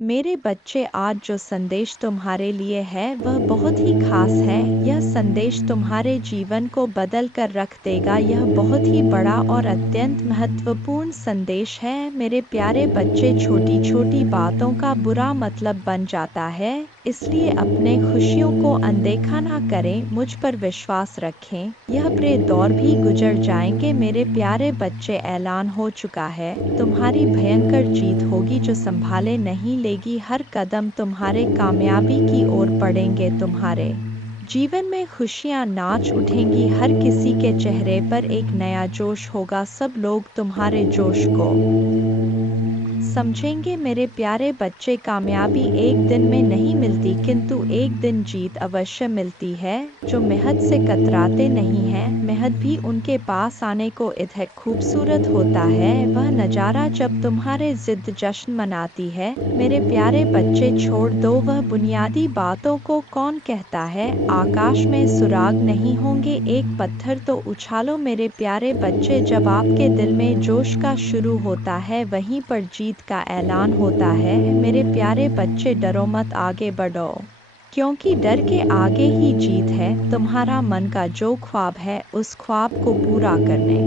मेरे बच्चे, आज जो संदेश तुम्हारे लिए है वह बहुत ही खास है। यह संदेश तुम्हारे जीवन को बदल कर रख देगा। यह बहुत ही बड़ा और अत्यंत महत्वपूर्ण संदेश है। मेरे प्यारे बच्चे, छोटी छोटी बातों का बुरा मतलब बन जाता है, इसलिए अपने खुशियों को अनदेखा ना करें। मुझ पर विश्वास रखें, यह बुरे दौर भी गुजर जाएंगे। मेरे प्यारे बच्चे, ऐलान हो चुका है, तुम्हारी भयंकर जीत होगी जो संभाले नहीं लेगी। हर कदम तुम्हारे कामयाबी की ओर बढ़ेंगे। तुम्हारे जीवन में खुशियां नाच उठेंगी। हर किसी के चेहरे पर एक नया जोश होगा। सब लोग तुम्हारे जोश को समझेंगे। मेरे प्यारे बच्चे, कामयाबी एक दिन में नहीं मिलती, किंतु एक दिन जीत अवश्य मिलती है। जो मेहनत से कतराते नहीं हैं, मेहनत भी उनके पास आने को इतना खूबसूरत होता है। वह नज़ारा जब तुम्हारे जिद जश्न मनाती है। मेरे प्यारे बच्चे, छोड़ दो वह बुनियादी बातों को। कौन कहता है आकाश में सुराग नहीं होंगे, एक पत्थर तो उछालो। मेरे प्यारे बच्चे, जब आपके दिल में जोश का शुरू होता है, वहीं पर जीत का ऐलान होता है। मेरे प्यारे बच्चे, डरो मत, आगे बढ़ो, क्योंकि डर के आगे ही जीत है। तुम्हारा मन का जो ख्वाब है, उस ख्वाब को पूरा करने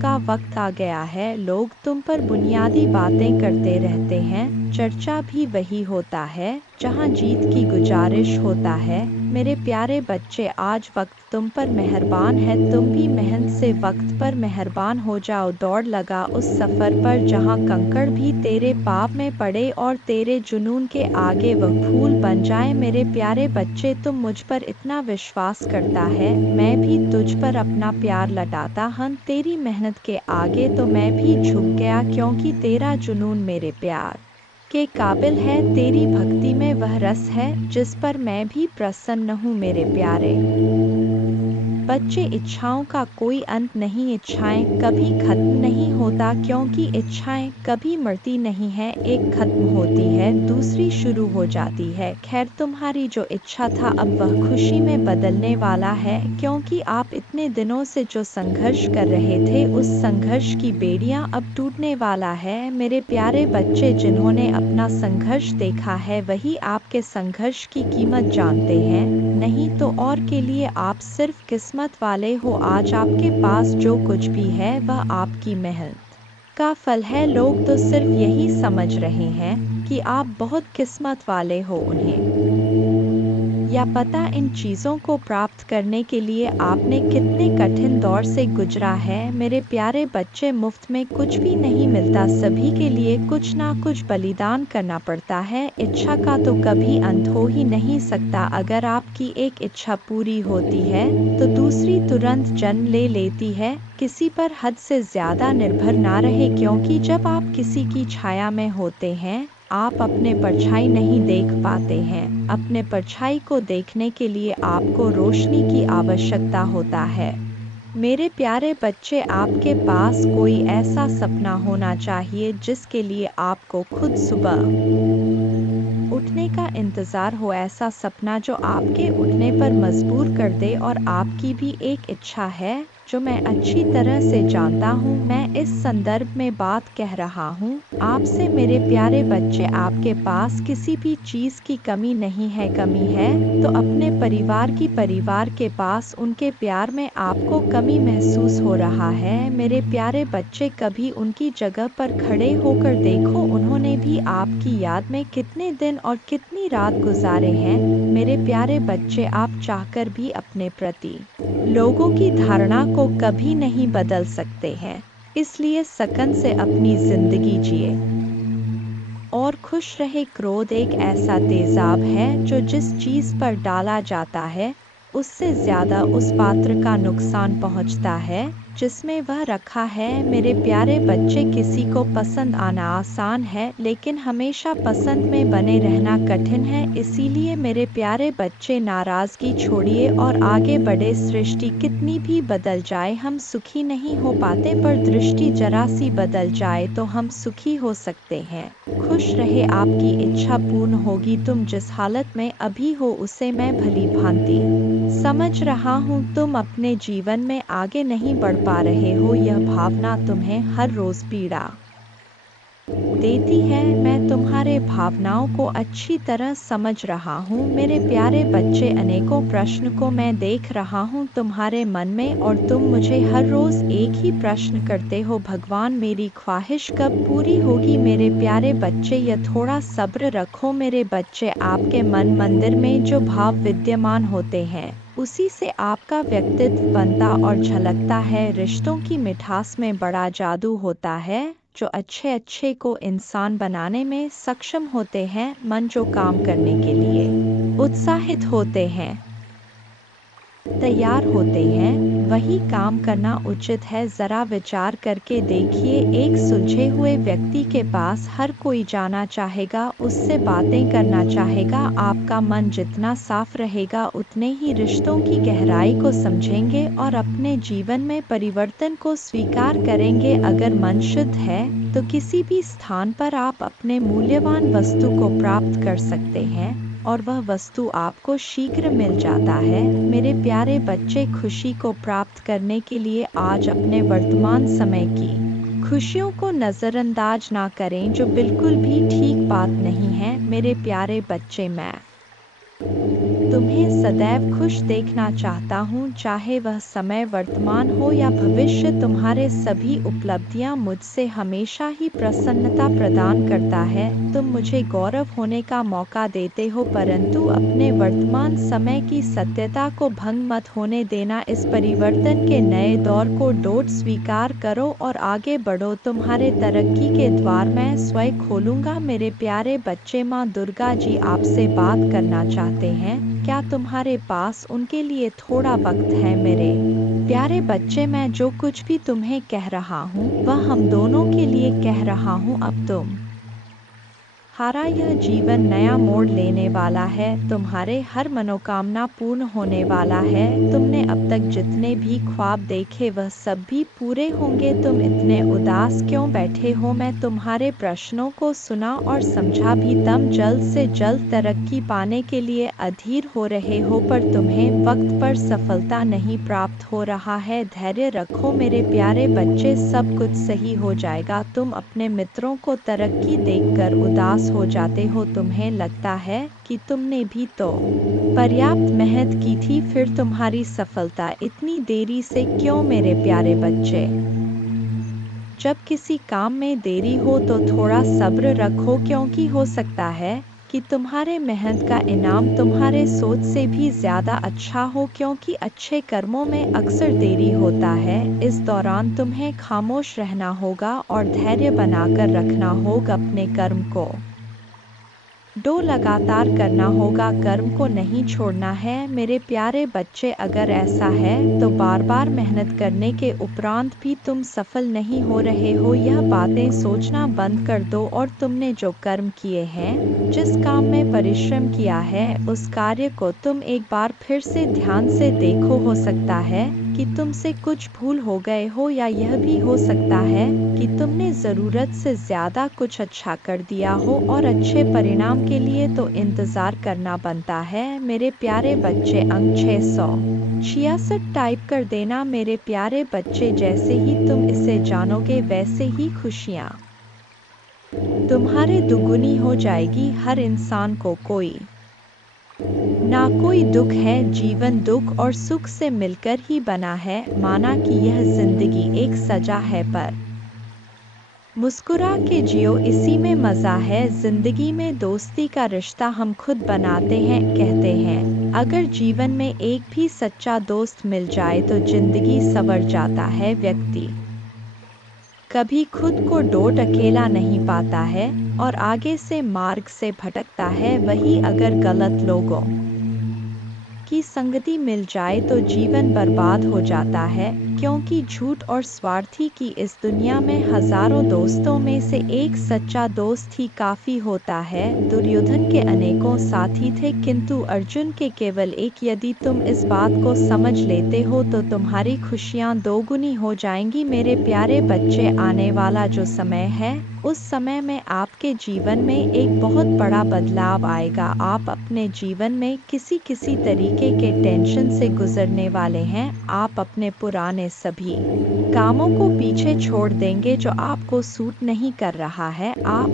का वक्त आ गया है। लोग तुम पर बुनियादी बातें करते रहते हैं, चर्चा भी वही होता है जहां जीत की गुजारिश होता है। मेरे प्यारे बच्चे, आज वक्त तुम पर मेहरबान है। तुम भी मेहनत से वक्त पर मेहरबान हो जाओ। दौड़ लगा उस सफ़र पर जहां कंकड़ भी तेरे पाँव में पड़े और तेरे जुनून के आगे वह फूल बन जाए। मेरे प्यारे बच्चे, तुम मुझ पर इतना विश्वास करता है, मैं भी तुझ पर अपना प्यार लौटाता हूं। तेरी मेहनत के आगे तो मैं भी झुक गया, क्योंकि तेरा जुनून मेरे प्यार के काबिल है। तेरी भक्ति में वह रस है जिस पर मैं भी प्रसन्न हूँ। मेरे प्यारे बच्चे, इच्छाओं का कोई अंत नहीं। इच्छाएं कभी खत्म नहीं होता, क्योंकि इच्छाएं कभी मरती नहीं है। एक खत्म होती है, दूसरी शुरू हो जाती है। खैर, तुम्हारी जो इच्छा था अब वह खुशी में बदलने वाला है, क्योंकि आप इतने दिनों से जो संघर्ष कर रहे थे, उस संघर्ष की बेड़ियां अब टूटने वाला है। मेरे प्यारे बच्चे, जिन्होंने अपना संघर्ष देखा है वही आपके संघर्ष की कीमत जानते हैं, नहीं तो और के लिए आप सिर्फ किस्मत वाले हो। आज आपके पास जो कुछ भी है वह आपकी मेहनत का फल है। लोग तो सिर्फ यही समझ रहे हैं कि आप बहुत किस्मत वाले हो। उन्हें या पता इन चीज़ों को प्राप्त करने के लिए आपने कितने कठिन दौर से गुजरा है। मेरे प्यारे बच्चे, मुफ्त में कुछ भी नहीं मिलता, सभी के लिए कुछ ना कुछ बलिदान करना पड़ता है। इच्छा का तो कभी अंत हो ही नहीं सकता। अगर आपकी एक इच्छा पूरी होती है तो दूसरी तुरंत जन्म ले लेती है। किसी पर हद से ज़्यादा निर्भर ना रहे, क्योंकि जब आप किसी की छाया में होते हैं, आप अपने परछाई नहीं देख पाते हैं। अपने परछाई को देखने के लिए आपको रोशनी की आवश्यकता होता है। मेरे प्यारे बच्चे, आपके पास कोई ऐसा सपना होना चाहिए जिसके लिए आपको खुद सुबह उठने का इंतज़ार हो। ऐसा सपना जो आपके उठने पर मजबूर कर दे। और आपकी भी एक इच्छा है जो मैं अच्छी तरह से जानता हूँ। मैं इस संदर्भ में बात कह रहा हूँ आपसे। मेरे प्यारे बच्चे, आपके पास किसी भी चीज़ की कमी नहीं है। कमी है तो अपने परिवार के पास उनके प्यार में आपको कमी महसूस हो रहा है। मेरे प्यारे बच्चे, कभी उनकी जगह पर खड़े होकर देखो, उन्होंने भी आपकी याद में कितने दिन और कितनी रात गुजारे हैं। मेरे प्यारे बच्चे, आप चाहकर भी अपने प्रति लोगों की धारणा को कभी नहीं बदल सकते हैं, इसलिए सकन से अपनी जिंदगी जिए और खुश रहे। क्रोध एक ऐसा तेजाब है जो जिस चीज़ पर डाला जाता है उससे ज़्यादा उस पात्र का नुकसान पहुंचता है जिसमें वह रखा है। मेरे प्यारे बच्चे, किसी को पसंद आना आसान है, लेकिन हमेशा पसंद में बने रहना कठिन है। इसीलिए मेरे प्यारे बच्चे, नाराज़गी छोड़िए और आगे बढ़े। सृष्टि कितनी भी बदल जाए, हम सुखी नहीं हो पाते, पर दृष्टि जरा सी बदल जाए तो हम सुखी हो सकते हैं। खुश रहे, आपकी इच्छा पूर्ण होगी। तुम जिस हालत में अभी हो उसे मैं भली भांति समझ रहा हूँ। तुम अपने जीवन में आगे नहीं बढ़ पा रहे हो, यह भावना तुम्हें हर रोज पीड़ा देती है। मैं तुम्हारे तुम्हारे भावनाओं को अच्छी तरह समझ रहा हूँ। मेरे प्यारे बच्चे, अनेकों प्रश्न को मैं देख रहा हूँ तुम्हारे मन में, और तुम मुझे हर रोज एक ही प्रश्न करते हो, भगवान मेरी ख्वाहिश कब पूरी होगी। मेरे प्यारे बच्चे, यह थोड़ा सब्र रखो मेरे बच्चे। आपके मन मंदिर में जो भाव विद्यमान होते हैं, उसी से आपका व्यक्तित्व बनता और झलकता है। रिश्तों की मिठास में बड़ा जादू होता है, जो अच्छे अच्छे को इंसान बनाने में सक्षम होते हैं। मन जो काम करने के लिए उत्साहित होते हैं, तैयार होते हैं, वही काम करना उचित है। जरा विचार करके देखिए, एक सुलझे हुए व्यक्ति के पास हर कोई जाना चाहेगा, उससे बातें करना चाहेगा। आपका मन जितना साफ रहेगा, उतने ही रिश्तों की गहराई को समझेंगे और अपने जीवन में परिवर्तन को स्वीकार करेंगे। अगर मन शुद्ध है तो किसी भी स्थान पर आप अपने मूल्यवान वस्तु को प्राप्त कर सकते हैं, और वह वस्तु आपको शीघ्र मिल जाता है। मेरे प्यारे बच्चे, खुशी को प्राप्त करने के लिए आज अपने वर्तमान समय की खुशियों को नज़रअंदाज ना करें, जो बिल्कुल भी ठीक बात नहीं है। मेरे प्यारे बच्चे, मैं तुम्हें सदैव खुश देखना चाहता हूँ, चाहे वह समय वर्तमान हो या भविष्य। तुम्हारे सभी उपलब्धियाँ मुझसे हमेशा ही प्रसन्नता प्रदान करता है। तुम मुझे गौरव होने का मौका देते हो, परंतु अपने वर्तमान समय की सत्यता को भंग मत होने देना। इस परिवर्तन के नए दौर को डोट स्वीकार करो और आगे बढ़ो। तुम्हारे तरक्की के द्वार मैं स्वयं खोलूंगा। मेरे प्यारे बच्चे, माँ दुर्गा जी आपसे बात करना चाहते हैं। क्या तुम्हारे पास उनके लिए थोड़ा वक्त है? मेरे प्यारे बच्चे, मैं जो कुछ भी तुम्हें कह रहा हूँ, वह हम दोनों के लिए कह रहा हूँ। अब तुम हारा यह जीवन नया मोड़ लेने वाला है। तुम्हारे हर मनोकामना पूर्ण होने वाला है। तुमने अब तक जितने भी ख्वाब देखे, वह सब भी पूरे होंगे। तुम इतने उदास क्यों बैठे हो? मैं तुम्हारे प्रश्नों को सुना और समझा भी। तुम जल्द से जल्द तरक्की पाने के लिए अधीर हो रहे हो, पर तुम्हें वक्त पर सफलता नहीं प्राप्त हो रहा है। धैर्य रखो मेरे प्यारे बच्चे, सब कुछ सही हो जाएगा। तुम अपने मित्रों को तरक्की देखकर उदास हो जाते हो। तुम्हें लगता है कि तुमने भी तो पर्याप्त मेहनत की थी, फिर तुम्हारी सफलता इतनी देरी से क्यों? मेरे प्यारे बच्चे, जब किसी काम में देरी हो तो थोड़ा सब्र रखो, क्योंकि हो सकता है कि तुम्हारे मेहनत का इनाम तुम्हारे सोच से भी ज्यादा अच्छा हो, क्योंकि अच्छे कर्मों में अक्सर देरी होता है। इस दौरान तुम्हें खामोश रहना होगा और धैर्य बनाकर रखना होगा। अपने कर्म को लगातार करना होगा, कर्म को नहीं छोड़ना है। मेरे प्यारे बच्चे, अगर ऐसा है तो बार बार मेहनत करने के उपरांत भी तुम सफल नहीं हो रहे हो, यह बातें सोचना बंद कर दो और तुमने जो कर्म किए हैं, जिस काम में परिश्रम किया है, उस कार्य को तुम एक बार फिर से ध्यान से देखो। हो सकता है कि तुमसे कुछ भूल हो गए हो, या यह भी हो सकता है कि तुमने ज़रूरत से ज़्यादा कुछ अच्छा कर दिया हो, और अच्छे परिणाम के लिए तो इंतज़ार करना बनता है। मेरे प्यारे बच्चे, अंक 666 टाइप कर देना मेरे प्यारे बच्चे। जैसे ही तुम इसे जानोगे, वैसे ही खुशियाँ तुम्हारे दुगुनी हो जाएगी। हर इंसान को कोई ना कोई दुख है। जीवन दुख और सुख से मिलकर ही बना है। माना कि यह जिंदगी एक सजा है, पर मुस्कुरा के जियो, इसी में मजा है। जिंदगी में दोस्ती का रिश्ता हम खुद बनाते हैं। कहते हैं, अगर जीवन में एक भी सच्चा दोस्त मिल जाए तो जिंदगी संवर जाता है। व्यक्ति कभी खुद को डोट अकेला नहीं पाता है और आगे से मार्ग से भटकता है। वही अगर गलत लोगों की संगति मिल जाए तो जीवन बर्बाद हो जाता है, क्योंकि झूठ और स्वार्थी की इस दुनिया में हजारों दोस्तों में से एक सच्चा दोस्त ही काफी होता है। दुर्योधन के अनेकों साथी थे, किंतु अर्जुन के केवल एक। यदि तुम इस बात को समझ लेते हो तो तुम्हारी खुशियाँ दोगुनी हो जाएंगी। मेरे प्यारे बच्चे, आने वाला जो समय है, उस समय में आपके जीवन में एक बहुत बड़ा बदलाव आएगा। आप अपने जीवन में किसी तरीके के टेंशन से गुजरने वाले हैं। आप अपने पुराने सभी कामों को पीछे छोड़ देंगे जो आपको सूट नहीं कर रहा है। आप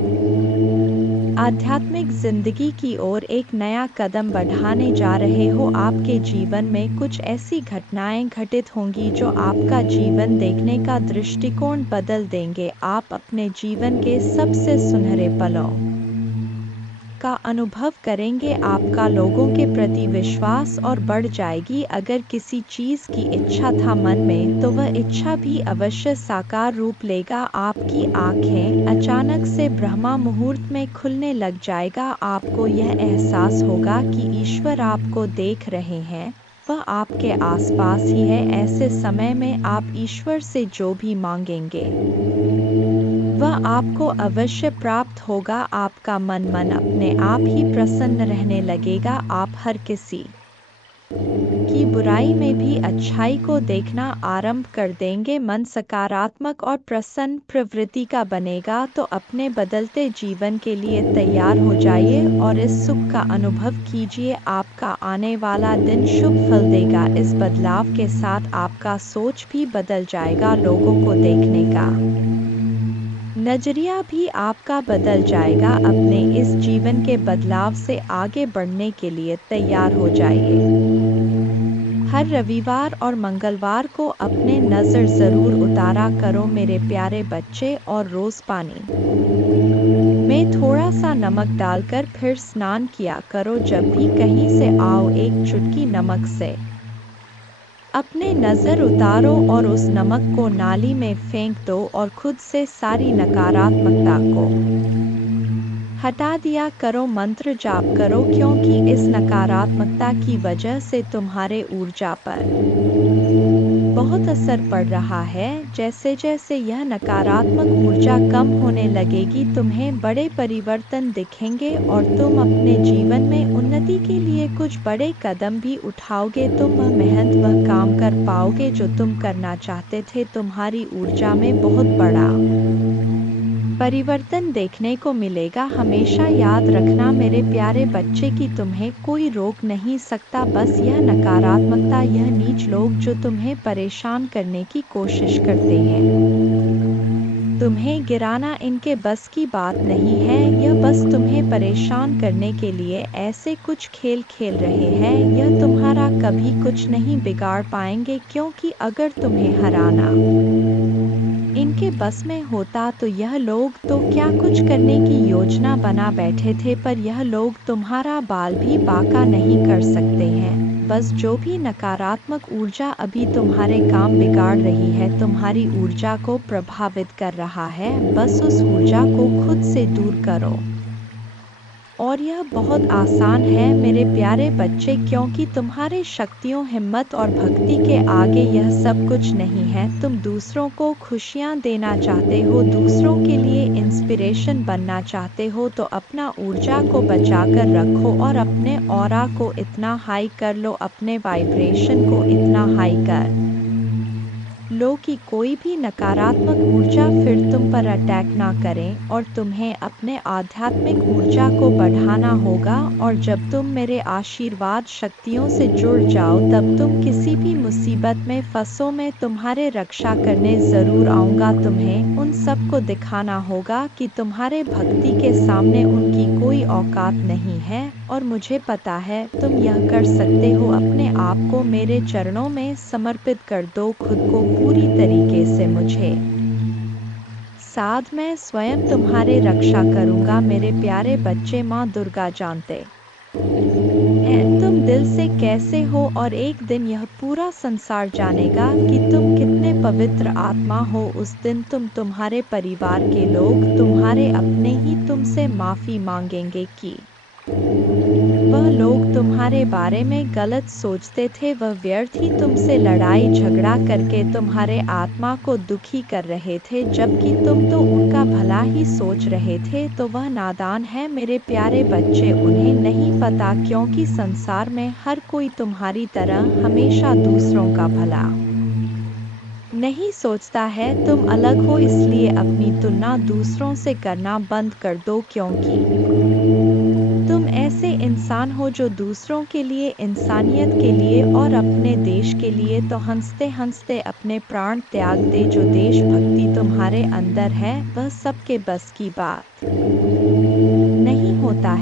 आध्यात्मिक जिंदगी की ओर एक नया कदम बढ़ाने जा रहे हो। आपके जीवन में कुछ ऐसी घटनाएं घटित होंगी जो आपका जीवन देखने का दृष्टिकोण बदल देंगे। आप अपने जीवन के सबसे सुनहरे पलों का अनुभव करेंगे। आपका लोगों के प्रति विश्वास और बढ़ जाएगी। अगर किसी चीज की इच्छा था मन में तो वह इच्छा भी अवश्य साकार रूप लेगा। आपकी आंखें अचानक से ब्रह्मा मुहूर्त में खुलने लग जाएगा। आपको यह एहसास होगा कि ईश्वर आपको देख रहे हैं, वह आपके आसपास ही है। ऐसे समय में आप ईश्वर से जो भी मांगेंगे वह आपको अवश्य प्राप्त होगा। आपका मन अपने आप ही प्रसन्न रहने लगेगा। आप हर किसी की बुराई में भी अच्छाई को देखना आरंभ कर देंगे। मन सकारात्मक और प्रसन्न प्रवृत्ति का बनेगा। तो अपने बदलते जीवन के लिए तैयार हो जाइए और इस सुख का अनुभव कीजिए। आपका आने वाला दिन शुभ फल देगा। इस बदलाव के साथ आपका सोच भी बदल जाएगा। लोगों को देखने का नजरिया भी आपका बदल जाएगा। अपने इस जीवन के बदलाव से आगे बढ़ने के लिए तैयार हो जाइए। हर रविवार और मंगलवार को अपने नज़र ज़रूर उतारा करो मेरे प्यारे बच्चे, और रोज़ पानी में थोड़ा सा नमक डालकर फिर स्नान किया करो। जब भी कहीं से आओ एक चुटकी नमक से अपने नज़र उतारो और उस नमक को नाली में फेंक दो और खुद से सारी नकारात्मकता को हटा दिया करो। मंत्र जाप करो, क्योंकि इस नकारात्मकता की वजह से तुम्हारे ऊर्जा पर बहुत असर पड़ रहा है। जैसे जैसे यह नकारात्मक ऊर्जा कम होने लगेगी तुम्हें बड़े परिवर्तन दिखेंगे और तुम अपने जीवन में उन्नति के लिए कुछ बड़े कदम भी उठाओगे। तुम वह मेहनत, वह काम कर पाओगे जो तुम करना चाहते थे। तुम्हारी ऊर्जा में बहुत बड़ा परिवर्तन देखने को मिलेगा। हमेशा याद रखना मेरे प्यारे बच्चे कि तुम्हें कोई रोक नहीं सकता। बस यह नकारात्मकता, यह नीच लोग जो तुम्हें परेशान करने की कोशिश करते हैं, तुम्हें गिराना इनके बस की बात नहीं है। यह बस तुम्हें परेशान करने के लिए ऐसे कुछ खेल खेल रहे हैं। यह तुम्हारा कभी कुछ नहीं बिगाड़ पाएंगे, क्योंकि अगर तुम्हें हराना इनके बस में होता तो यह लोग तो क्या कुछ करने की योजना बना बैठे थे। पर यह लोग तुम्हारा बाल भी बांका नहीं कर सकते हैं। बस जो भी नकारात्मक ऊर्जा अभी तुम्हारे काम बिगाड़ रही है, तुम्हारी ऊर्जा को प्रभावित कर रहा है, बस उस ऊर्जा को खुद से दूर करो। और यह बहुत आसान है मेरे प्यारे बच्चे, क्योंकि तुम्हारे शक्तियों, हिम्मत और भक्ति के आगे यह सब कुछ नहीं है। तुम दूसरों को खुशियाँ देना चाहते हो, दूसरों के लिए इंस्पिरेशन बनना चाहते हो, तो अपना ऊर्जा को बचा कर रखो और अपने ऑरा को इतना हाई कर लो, अपने वाइब्रेशन को इतना हाई कर लो कि कोई भी नकारात्मक ऊर्जा फिर तुम पर अटैक ना करें। और तुम्हें अपने आध्यात्मिक ऊर्जा को बढ़ाना होगा। और जब तुम मेरे आशीर्वाद शक्तियों से जुड़ जाओ तब तुम किसी भी मुसीबत में फंसो, मैं तुम्हारे रक्षा करने ज़रूर आऊँगा। तुम्हें उन सबको दिखाना होगा कि तुम्हारे भक्ति के सामने उनकी कोई औकात नहीं है। और मुझे पता है तुम यह कर सकते हो। अपने आप को मेरे चरणों में समर्पित कर दो, खुद को पूरी तरीके से मुझे साथ मैं स्वयं तुम्हारे रक्षा करूंगा। मेरे प्यारे बच्चे, माँ दुर्गा जानते हैं तुम दिल से कैसे हो, और एक दिन यह पूरा संसार जानेगा कि तुम कितने पवित्र आत्मा हो। उस दिन तुम्हारे परिवार के लोग, तुम्हारे अपने ही तुमसे माफ़ी मांगेंगे कि वह लोग तुम्हारे बारे में गलत सोचते थे। वह व्यर्थ ही तुमसे लड़ाई झगड़ा करके तुम्हारे आत्मा को दुखी कर रहे थे, जबकि तुम तो उनका भला ही सोच रहे थे। तो वह नादान है मेरे प्यारे बच्चे, उन्हें नहीं पता, क्योंकि संसार में हर कोई तुम्हारी तरह हमेशा दूसरों का भला नहीं सोचता है। तुम अलग हो, इसलिए अपनी तुलना दूसरों से करना बंद कर दो, क्योंकि तुम ऐसे इंसान हो जो दूसरों के लिए, इंसानियत के लिए और अपने देश के लिए तो हंसते हंसते अपने प्राण त्याग दे। जो देशभक्ति तुम्हारे अंदर है वह सबके बस की बात नहीं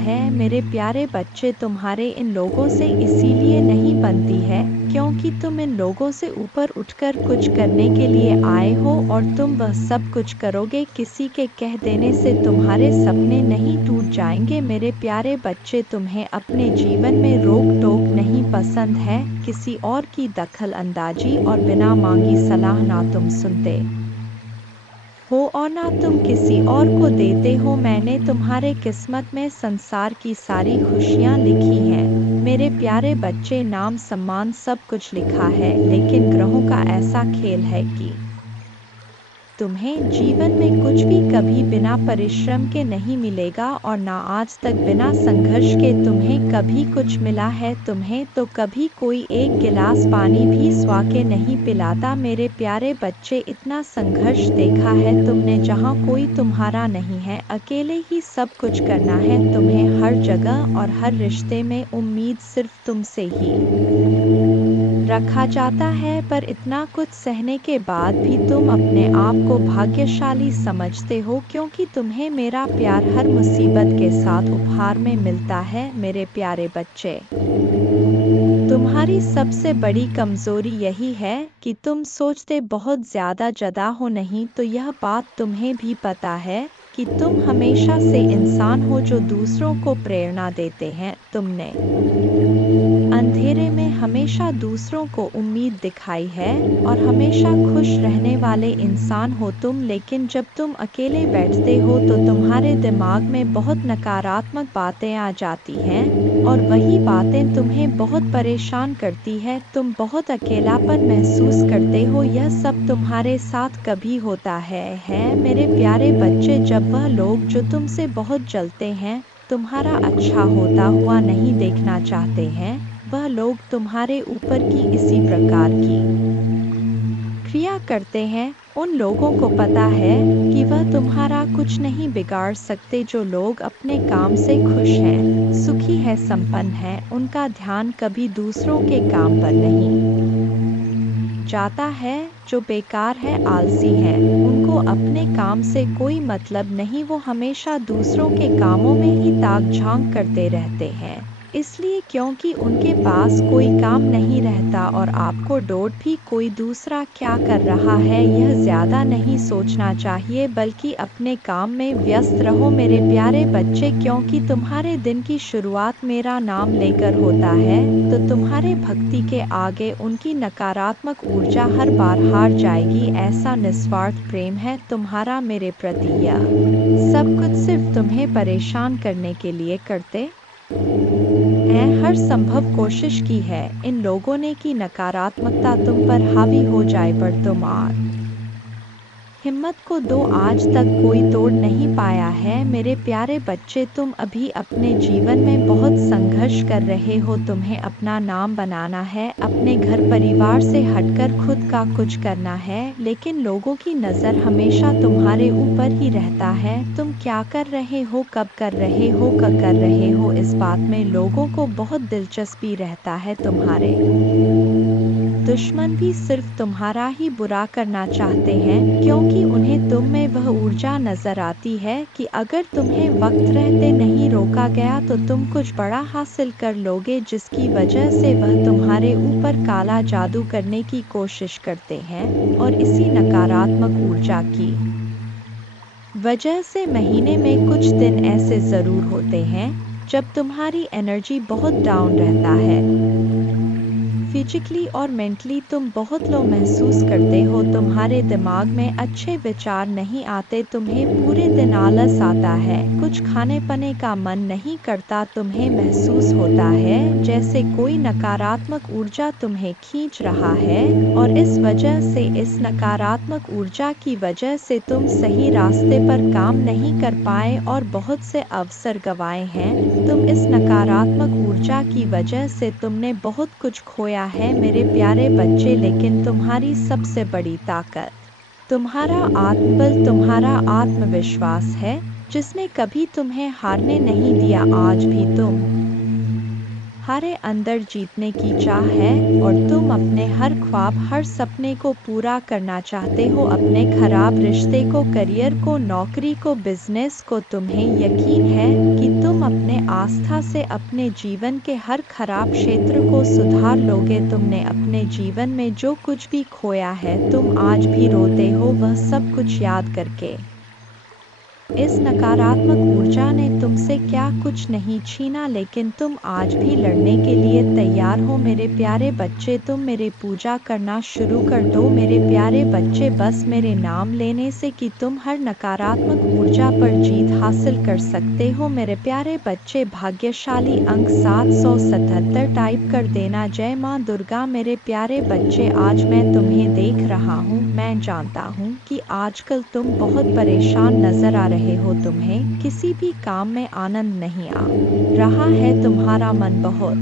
है। मेरे प्यारे बच्चे, तुम्हारे इन लोगों से इसीलिए नहीं बनती है क्योंकि तुम इन लोगों से ऊपर उठकर कुछ करने के लिए आए हो और तुम वह सब कुछ करोगे। किसी के कह देने से तुम्हारे सपने नहीं टूट जाएंगे। मेरे प्यारे बच्चे, तुम्हें अपने जीवन में रोक टोक नहीं पसंद है, किसी और की दखल अंदाजी और बिना मांगी सलाह ना तुम सुनते हो और ना तुम किसी और को देते हो। मैंने तुम्हारे किस्मत में संसार की सारी खुशियाँ लिखी हैं मेरे प्यारे बच्चे, नाम सम्मान सब कुछ लिखा है, लेकिन ग्रहों का ऐसा खेल है कि तुम्हें जीवन में कुछ भी कभी बिना परिश्रम के नहीं मिलेगा और ना आज तक बिना संघर्ष के तुम्हें कभी कुछ मिला है। तुम्हें तो कभी कोई एक गिलास पानी भी स्वा के नहीं पिलाता। मेरे प्यारे बच्चे, इतना संघर्ष देखा है तुमने जहाँ कोई तुम्हारा नहीं है, अकेले ही सब कुछ करना है तुम्हें हर जगह, और हर रिश्ते में उम्मीद सिर्फ तुमसे ही रखा जाता है। पर इतना कुछ सहने के बाद भी तुम अपने आप को भाग्यशाली समझते हो क्योंकि तुम्हें मेरा प्यार हर मुसीबत के साथ उपहार में मिलता है। मेरे प्यारे बच्चे, तुम्हारी सबसे बड़ी कमजोरी यही है कि तुम सोचते बहुत ज्यादा हो, नहीं तो यह बात तुम्हें भी पता है कि तुम हमेशा से इंसान हो जो दूसरों को प्रेरणा देते हैं। तुमने अंधेरे में हमेशा दूसरों को उम्मीद दिखाई है और हमेशा खुश रहने वाले इंसान हो तुम, लेकिन जब तुम अकेले बैठते हो तो तुम्हारे दिमाग में बहुत नकारात्मक बातें आ जाती हैं और वही बातें तुम्हें बहुत परेशान करती है। तुम बहुत अकेलापन महसूस करते हो। यह सब तुम्हारे साथ कभी होता है मेरे प्यारे बच्चे, जब वह लोग जो तुमसे बहुत जलते हैं, तुम्हारा अच्छा होता हुआ नहीं देखना चाहते हैं, वह लोग तुम्हारे ऊपर की इसी प्रकार की क्रिया करते हैं। उन लोगों को पता है कि वह तुम्हारा कुछ नहीं बिगाड़ सकते। जो लोग अपने काम से खुश हैं, सुखी है, संपन्न है, उनका ध्यान कभी दूसरों के काम पर नहीं जाता है। जो बेकार है, आलसी है, उनको अपने काम से कोई मतलब नहीं, वो हमेशा दूसरों के कामों में ही ताक झांक करते रहते हैं, इसलिए क्योंकि उनके पास कोई काम नहीं रहता। और आपको डोट भी कोई दूसरा क्या कर रहा है यह ज्यादा नहीं सोचना चाहिए, बल्कि अपने काम में व्यस्त रहो मेरे प्यारे बच्चे, क्योंकि तुम्हारे दिन की शुरुआत मेरा नाम लेकर होता है तो तुम्हारे भक्ति के आगे उनकी नकारात्मक ऊर्जा हर बार हार जाएगी। ऐसा निस्वार्थ प्रेम है तुम्हारा मेरे प्रति, यह सब कुछ सिर्फ तुम्हें परेशान करने के लिए करते हैं। हर संभव कोशिश की है इन लोगों ने कि नकारात्मकता तुम पर हावी हो जाए, पर तुम और हिम्मत को दो, आज तक कोई तोड़ नहीं पाया है मेरे प्यारे बच्चे। तुम अभी अपने जीवन में बहुत संघर्ष कर रहे हो। तुम्हें अपना नाम बनाना है, अपने घर परिवार से हटकर खुद का कुछ करना है, लेकिन लोगों की नज़र हमेशा तुम्हारे ऊपर ही रहता है। तुम क्या कर रहे हो, कब कर रहे हो, कब कर रहे हो, इस बात में लोगों को बहुत दिलचस्पी रहता है। तुम्हारे दुश्मन भी सिर्फ तुम्हारा ही बुरा करना चाहते हैं, क्योंकि उन्हें तुम में वह ऊर्जा नजर आती है कि अगर तुम्हें वक्त रहते नहीं रोका गया तो तुम कुछ बड़ा हासिल कर लोगे, जिसकी वजह से वह तुम्हारे ऊपर काला जादू करने की कोशिश करते हैं। और इसी नकारात्मक ऊर्जा की वजह से महीने में कुछ दिन ऐसे ज़रूर होते हैं जब तुम्हारी एनर्जी बहुत डाउन रहता है। फिजिकली और मेंटली तुम बहुत लो महसूस करते हो। तुम्हारे दिमाग में अच्छे विचार नहीं आते, तुम्हें पूरे दिन आलस आता है, कुछ खाने पीने का मन नहीं करता। तुम्हें महसूस होता है जैसे कोई नकारात्मक ऊर्जा तुम्हें खींच रहा है और इस वजह से, इस नकारात्मक ऊर्जा की वजह से तुम सही रास्ते पर काम नहीं कर पाए और बहुत से अवसर गंवाए हैं। तुम इस नकारात्मक ऊर्जा की वजह से तुमने बहुत कुछ खोया है मेरे प्यारे बच्चे, लेकिन तुम्हारी सबसे बड़ी ताकत तुम्हारा आत्मबल, तुम्हारा आत्मविश्वास है, जिसने कभी तुम्हें हारने नहीं दिया। आज भी तुम हमारे अंदर जीतने की चाह है और तुम अपने हर ख्वाब, हर सपने को पूरा करना चाहते हो। अपने खराब रिश्ते को, करियर को, नौकरी को, बिजनेस को। तुम्हें यकीन है कि तुम अपने आस्था से अपने जीवन के हर खराब क्षेत्र को सुधार लोगे। तुमने अपने जीवन में जो कुछ भी खोया है, तुम आज भी रोते हो वह सब कुछ याद करके। इस नकारात्मक ऊर्जा ने तुमसे क्या कुछ नहीं छीना, लेकिन तुम आज भी लड़ने के लिए तैयार हो। मेरे प्यारे बच्चे, तुम मेरे पूजा करना शुरू कर दो। मेरे प्यारे बच्चे, बस मेरे नाम लेने से कि तुम हर नकारात्मक ऊर्जा पर जीत हासिल कर सकते हो। मेरे प्यारे बच्चे, भाग्यशाली अंक 777 टाइप कर देना। जय माँ दुर्गा। मेरे प्यारे बच्चे, आज मैं तुम्हें देख रहा हूँ। मैं जानता हूँ कि आजकल तुम बहुत परेशान नजर आ रहे हो। तुम्हें किसी भी काम में आनंद नहीं आ रहा है। तुम्हारा मन बहुत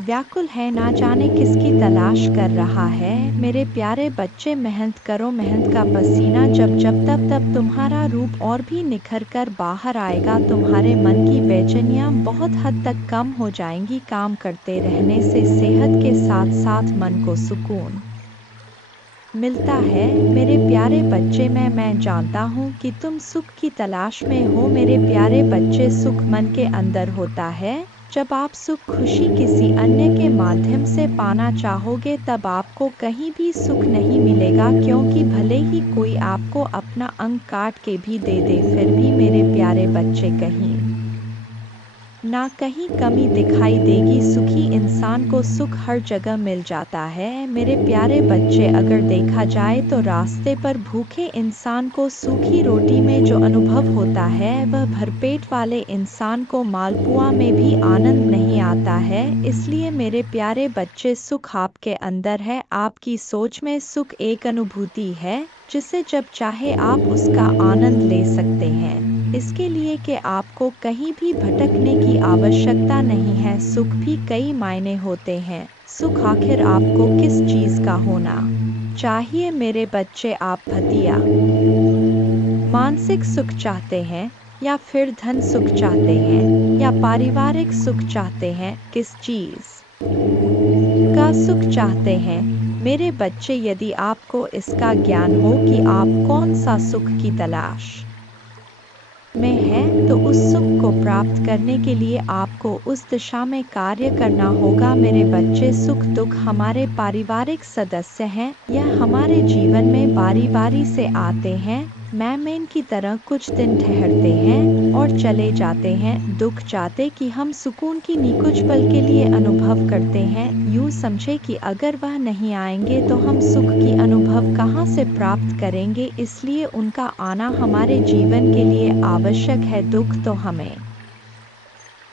व्याकुल है, ना जाने किसकी तलाश कर रहा है। मेरे प्यारे बच्चे, मेहनत करो। मेहनत का पसीना जब तब तुम्हारा रूप और भी निखर कर बाहर आएगा। तुम्हारे मन की बेचैनियाँ बहुत हद तक कम हो जाएंगी। काम करते रहने से सेहत के साथ साथ मन को सुकून मिलता है। मेरे प्यारे बच्चे, मैं जानता हूँ कि तुम सुख की तलाश में हो। मेरे प्यारे बच्चे, सुख मन के अंदर होता है। जब आप सुख खुशी किसी अन्य के माध्यम से पाना चाहोगे, तब आपको कहीं भी सुख नहीं मिलेगा, क्योंकि भले ही कोई आपको अपना अंग काट के भी दे दे, फिर भी मेरे प्यारे बच्चे कहीं ना कहीं कमी दिखाई देगी। सुखी इंसान को सुख हर जगह मिल जाता है। मेरे प्यारे बच्चे, अगर देखा जाए तो रास्ते पर भूखे इंसान को सूखी रोटी में जो अनुभव होता है, वह भरपेट वाले इंसान को मालपुआ में भी आनंद नहीं आता है। इसलिए मेरे प्यारे बच्चे, सुख आपके अंदर है। आपकी सोच में सुख एक अनुभूति है, जिसे जब चाहे आप उसका आनंद ले सकते हैं। इसके लिए कि आपको कहीं भी भटकने की आवश्यकता नहीं है। सुख भी कई मायने होते हैं। सुख आखिर आपको किस चीज का होना चाहिए? मेरे बच्चे, आप भतिया मानसिक सुख चाहते हैं, या फिर धन सुख चाहते हैं, या पारिवारिक सुख चाहते हैं? किस चीज का सुख चाहते हैं? मेरे बच्चे, यदि आपको इसका ज्ञान हो कि आप कौन सा सुख की तलाश में है, तो उस सुख को प्राप्त करने के लिए आपको उस दिशा में कार्य करना होगा। मेरे बच्चे, सुख दुख हमारे पारिवारिक सदस्य हैं। यह हमारे जीवन में बारी बारी से आते हैं। मेहमान की तरह कुछ दिन ठहरते हैं और चले जाते हैं। दुख चाहते कि हम सुकून की कुछ पल के लिए अनुभव करते हैं। यूँ समझे कि अगर वह नहीं आएंगे तो हम सुख की अनुभव कहाँ से प्राप्त करेंगे। इसलिए उनका आना हमारे जीवन के लिए आवश्यक है। दुख तो हमें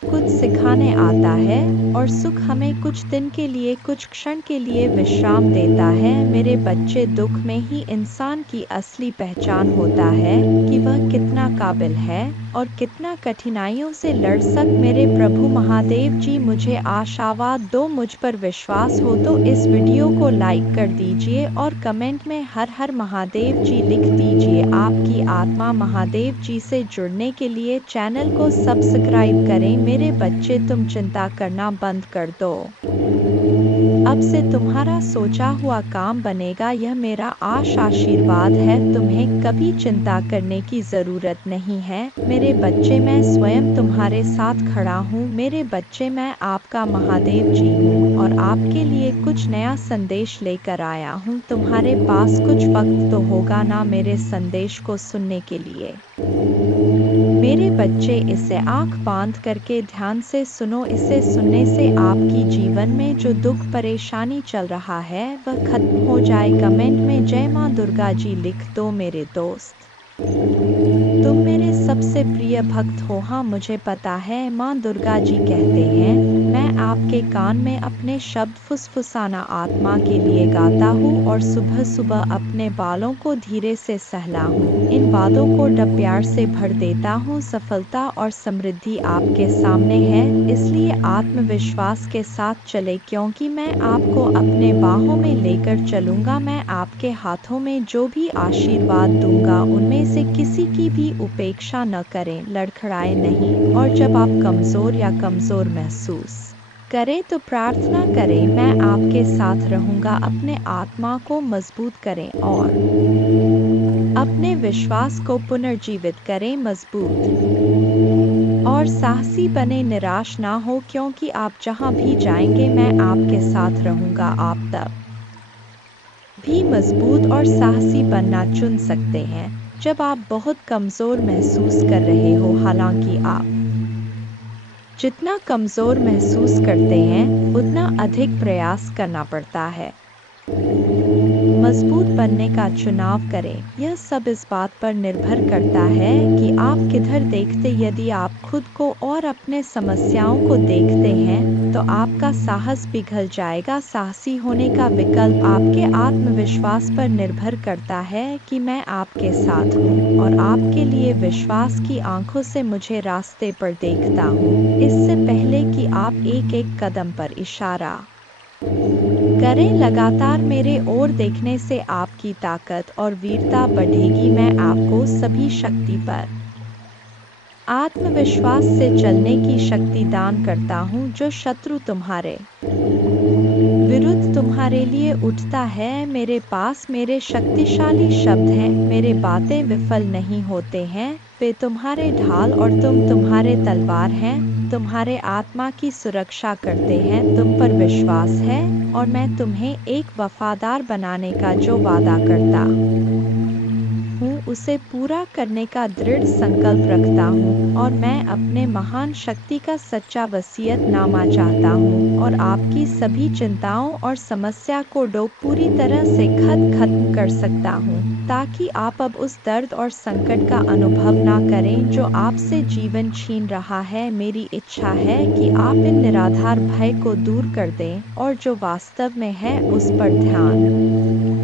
कुछ सिखाने आता है, और सुख हमें कुछ दिन के लिए, कुछ क्षण के लिए विश्राम देता है। मेरे बच्चे, दुख में ही इंसान की असली पहचान होता है कि वह कितना काबिल है और कितना कठिनाइयों से लड़ मेरे प्रभु महादेव जी, मुझे आशावाद दो। मुझ पर विश्वास हो तो इस वीडियो को लाइक कर दीजिए और कमेंट में हर हर महादेव जी लिख दीजिए। आपकी आत्मा महादेव जी से जुड़ने के लिए चैनल को सब्सक्राइब करें। मेरे बच्चे, तुम चिंता करना बंद कर दो। अब से तुम्हारा सोचा हुआ काम बनेगा। यह मेरा आशीर्वाद है। तुम्हें कभी चिंता करने की जरूरत नहीं है। मेरे बच्चे, मैं स्वयं तुम्हारे साथ खड़ा हूँ। मेरे बच्चे, मैं आपका महादेव जी हूँ और आपके लिए कुछ नया संदेश लेकर आया हूँ। तुम्हारे पास कुछ वक्त तो होगा ना मेरे संदेश को सुनने के लिए? मेरे बच्चे, इसे आंख बांध करके ध्यान से सुनो। इसे सुनने से आपकी जीवन में जो दुख परेशानी चल रहा है, वह खत्म हो जाए। कमेंट में जय माँ दुर्गा जी लिख दो। मेरे दोस्त, तुम मेरे सबसे प्रिय भक्त हो। हाँ, मुझे पता है। माँ दुर्गा जी कहते हैं, मैं आपके कान में अपने शब्द फुसफुसाना आत्मा के लिए गाता हूँ और सुबह सुबह अपने बालों को धीरे से सहला हूँ। इन बातों को डब प्यार से भर देता हूँ। सफलता और समृद्धि आपके सामने है, इसलिए आत्मविश्वास के साथ चले, क्योंकि मैं आपको अपने बाहों में लेकर चलूँगा। मैं आपके हाथों में जो भी आशीर्वाद दूंगा, उनमें से किसी की भी उपेक्षा न करें, लड़खड़ाए नहीं। और जब आप कमज़ोर या कमज़ोर महसूस करें तो प्रार्थना करें, मैं आपके साथ रहूँगा। अपने आत्मा को मजबूत करें और अपने विश्वास को पुनर्जीवित करें। मजबूत और साहसी बने, निराश ना हो, क्योंकि आप जहाँ भी जाएंगे मैं आपके साथ रहूंगा। आप तब भी मजबूत और साहसी बनना चुन सकते हैं जब आप बहुत कमजोर महसूस कर रहे हो। हालांकि आप जितना कमजोर महसूस करते हैं उतना अधिक प्रयास करना पड़ता है। मजबूत बनने का चुनाव करें। यह सब इस बात पर निर्भर करता है कि आप किधर देखते। यदि आप खुद को और अपने समस्याओं को देखते हैं तो आपका साहस पिघल जाएगा। साहसी होने का विकल्प आपके आत्मविश्वास पर निर्भर करता है कि मैं आपके साथ हूँ और आपके लिए विश्वास की आंखों से मुझे रास्ते पर देखता हूँ। इससे पहले कि आप एक एक कदम पर इशारा करें, लगातार मेरे ओर देखने से आपकी ताकत और वीरता बढ़ेगी। मैं आपको सभी शक्ति पर आत्मविश्वास से चलने की शक्ति दान करता हूँ। जो शत्रु तुम्हारे विरुद्ध तुम्हारे लिए उठता है, मेरे पास मेरे शक्तिशाली शब्द हैं। मेरे बातें विफल नहीं होते हैं, वे तुम्हारे ढाल और तुम्हारे तलवार हैं। तुम्हारे आत्मा की सुरक्षा करते हैं। तुम पर विश्वास है और मैं तुम्हें एक वफादार बनाने का जो वादा करता हूँ उसे पूरा करने का दृढ़ संकल्प रखता हूँ। और मैं अपने महान शक्ति का सच्चा वसीयतनामा चाहता हूँ और आपकी सभी चिंताओं और समस्या को पूरी तरह से खत्म कर सकता हूँ, ताकि आप अब उस दर्द और संकट का अनुभव ना करें जो आपसे जीवन छीन रहा है। मेरी इच्छा है कि आप इन निराधार भय को दूर कर दें और जो वास्तव में है उस पर ध्यान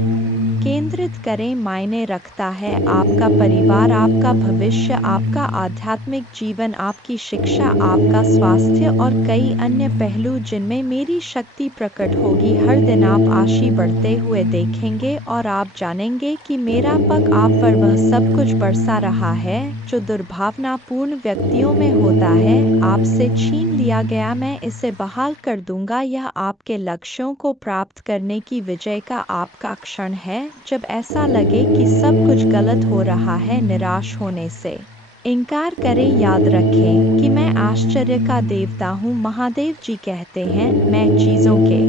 केंद्रित करें। मायने रखता है आपका परिवार, आपका भविष्य, आपका आध्यात्मिक जीवन, आपकी शिक्षा, आपका स्वास्थ्य और कई अन्य पहलू जिनमें मेरी शक्ति प्रकट होगी। हर दिन आप आशी बढ़ते हुए देखेंगे और आप जानेंगे कि मेरा पग आप पर वह सब कुछ बरसा रहा है जो दुर्भावनापूर्ण व्यक्तियों में होता है। आपसे छीन लिया गया मैं इसे बहाल कर दूंगा। यह आपके लक्ष्यों को प्राप्त करने की विजय का आपका क्षण है। जब ऐसा लगे कि सब कुछ गलत हो रहा है, निराश होने से इनकार करें। याद रखें कि मैं आश्चर्य का देवता हूँ। महादेव जी कहते हैं, मैं चीजों के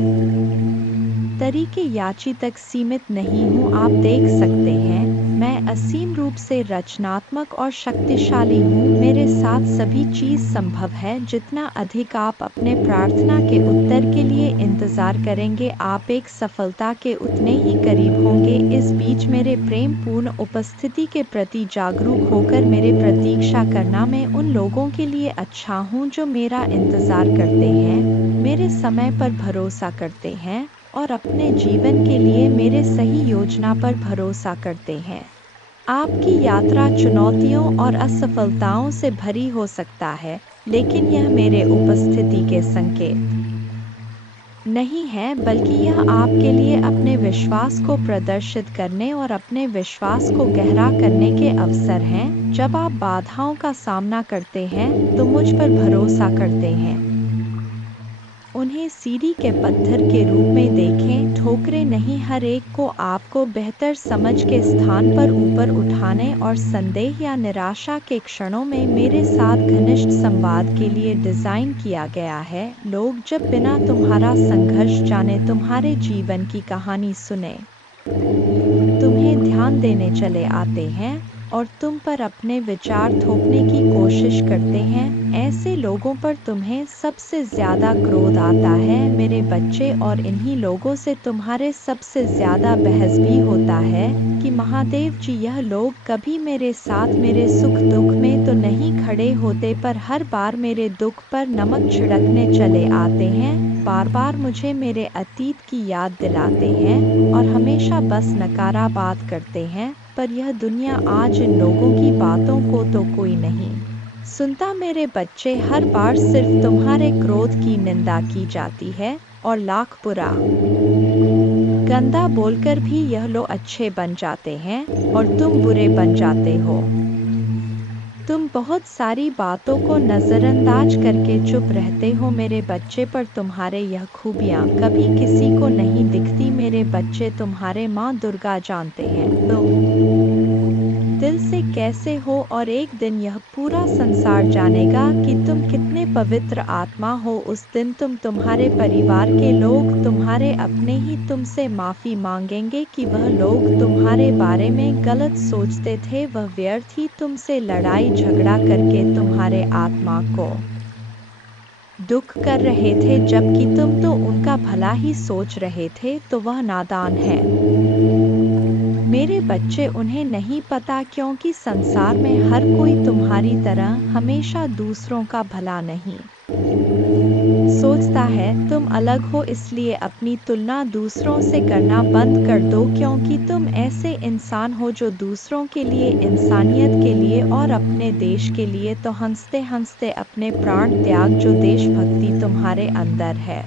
तरीके याची तक सीमित नहीं हूँ। आप देख सकते हैं मैं असीम रूप से रचनात्मक और शक्तिशाली हूँ। मेरे साथ सभी चीज संभव है। जितना अधिक आप अपने प्रार्थना के उत्तर के लिए इंतजार करेंगे, आप एक सफलता के उतने ही करीब होंगे। इस बीच मेरे प्रेम पूर्ण उपस्थिति के प्रति जागरूक होकर मेरे प्रतीक्षा करना। मैं उन लोगों के लिए अच्छा हूँ जो मेरा इंतजार करते हैं, मेरे समय पर भरोसा करते हैं और अपने जीवन के लिए मेरे सही योजना पर भरोसा करते हैं। आपकी यात्रा चुनौतियों और असफलताओं से भरी हो सकता है, लेकिन यह मेरे उपस्थिति के संकेत नहीं है, बल्कि यह आपके लिए अपने विश्वास को प्रदर्शित करने और अपने विश्वास को गहरा करने के अवसर हैं। जब आप बाधाओं का सामना करते हैं तो मुझ पर भरोसा करते हैं, उन्हें सीढ़ी के पत्थर के रूप में देखें, ठोकरें नहीं। हर एक को आपको बेहतर समझ के स्थान पर ऊपर उठाने और संदेह या निराशा के क्षणों में मेरे साथ घनिष्ठ संवाद के लिए डिजाइन किया गया है। लोग जब बिना तुम्हारा संघर्ष जाने तुम्हारे जीवन की कहानी सुने, तुम्हें ध्यान देने चले आते हैं और तुम पर अपने विचार थोपने की कोशिश करते हैं। ऐसे लोगों पर तुम्हें सबसे ज्यादा क्रोध आता है, मेरे बच्चे, और इन्हीं लोगों से तुम्हारे सबसे ज्यादा बहस भी होता है कि महादेव जी, यह लोग कभी मेरे साथ मेरे सुख दुख में तो नहीं खड़े होते, पर हर बार मेरे दुख पर नमक छिड़कने चले आते हैं। बार बार मुझे मेरे अतीत की याद दिलाते हैं और हमेशा बस नकारा बात करते हैं। पर यह दुनिया आज इन लोगों की बातों को तो कोई नहीं सुनता। मेरे बच्चे, हर बार सिर्फ तुम्हारे क्रोध की निंदा की जाती है और लाख बुरा गंदा बोलकर भी यह लोग अच्छे बन जाते हैं और तुम बुरे बन जाते हो। तुम बहुत सारी बातों को नजरअंदाज करके चुप रहते हो मेरे बच्चे, पर तुम्हारे यह खूबियाँ कभी किसी को नहीं दिखती। मेरे बच्चे, तुम्हारे माँ दुर्गा जानते हैं तुम दिल से कैसे हो और एक दिन यह पूरा संसार जानेगा कि तुम कितने पवित्र आत्मा हो। उस दिन तुम्हारे परिवार के लोग, तुम्हारे अपने ही तुमसे माफ़ी मांगेंगे कि वह लोग तुम्हारे बारे में गलत सोचते थे, वह व्यर्थ ही तुमसे लड़ाई झगड़ा करके तुम्हारे आत्मा को दुख कर रहे थे, जबकि तुम तो उनका भला ही सोच रहे थे। तो वह नादान है मेरे बच्चे, उन्हें नहीं पता, क्योंकि संसार में हर कोई तुम्हारी तरह हमेशा दूसरों का भला नहीं सोचता है। तुम अलग हो, इसलिए अपनी तुलना दूसरों से करना बंद कर दो, क्योंकि तुम ऐसे इंसान हो जो दूसरों के लिए, इंसानियत के लिए और अपने देश के लिए तो हंसते हंसते अपने प्राण त्याग। जो देशभक्ति तुम्हारे अंदर है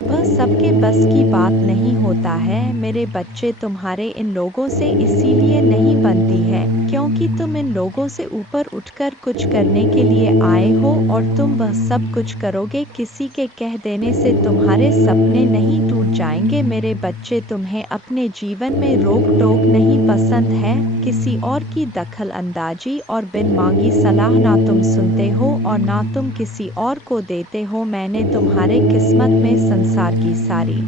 वह सबके बस की बात नहीं होता है मेरे बच्चे। तुम्हारे इन लोगों से इसीलिए नहीं बनती है क्योंकि तुम इन लोगों से ऊपर उठकर कुछ करने के लिए आए हो, और तुम वह सब कुछ करोगे। किसी के कह देने से तुम्हारे सपने नहीं टूट जाएंगे मेरे बच्चे। तुम्हें अपने जीवन में रोक टोक नहीं पसंद है, किसी और की दखल अंदाजी और बिन मांगी सलाह ना तुम सुनते हो और ना तुम किसी और को देते हो। मैंने तुम्हारे किस्मत में संसार की सारी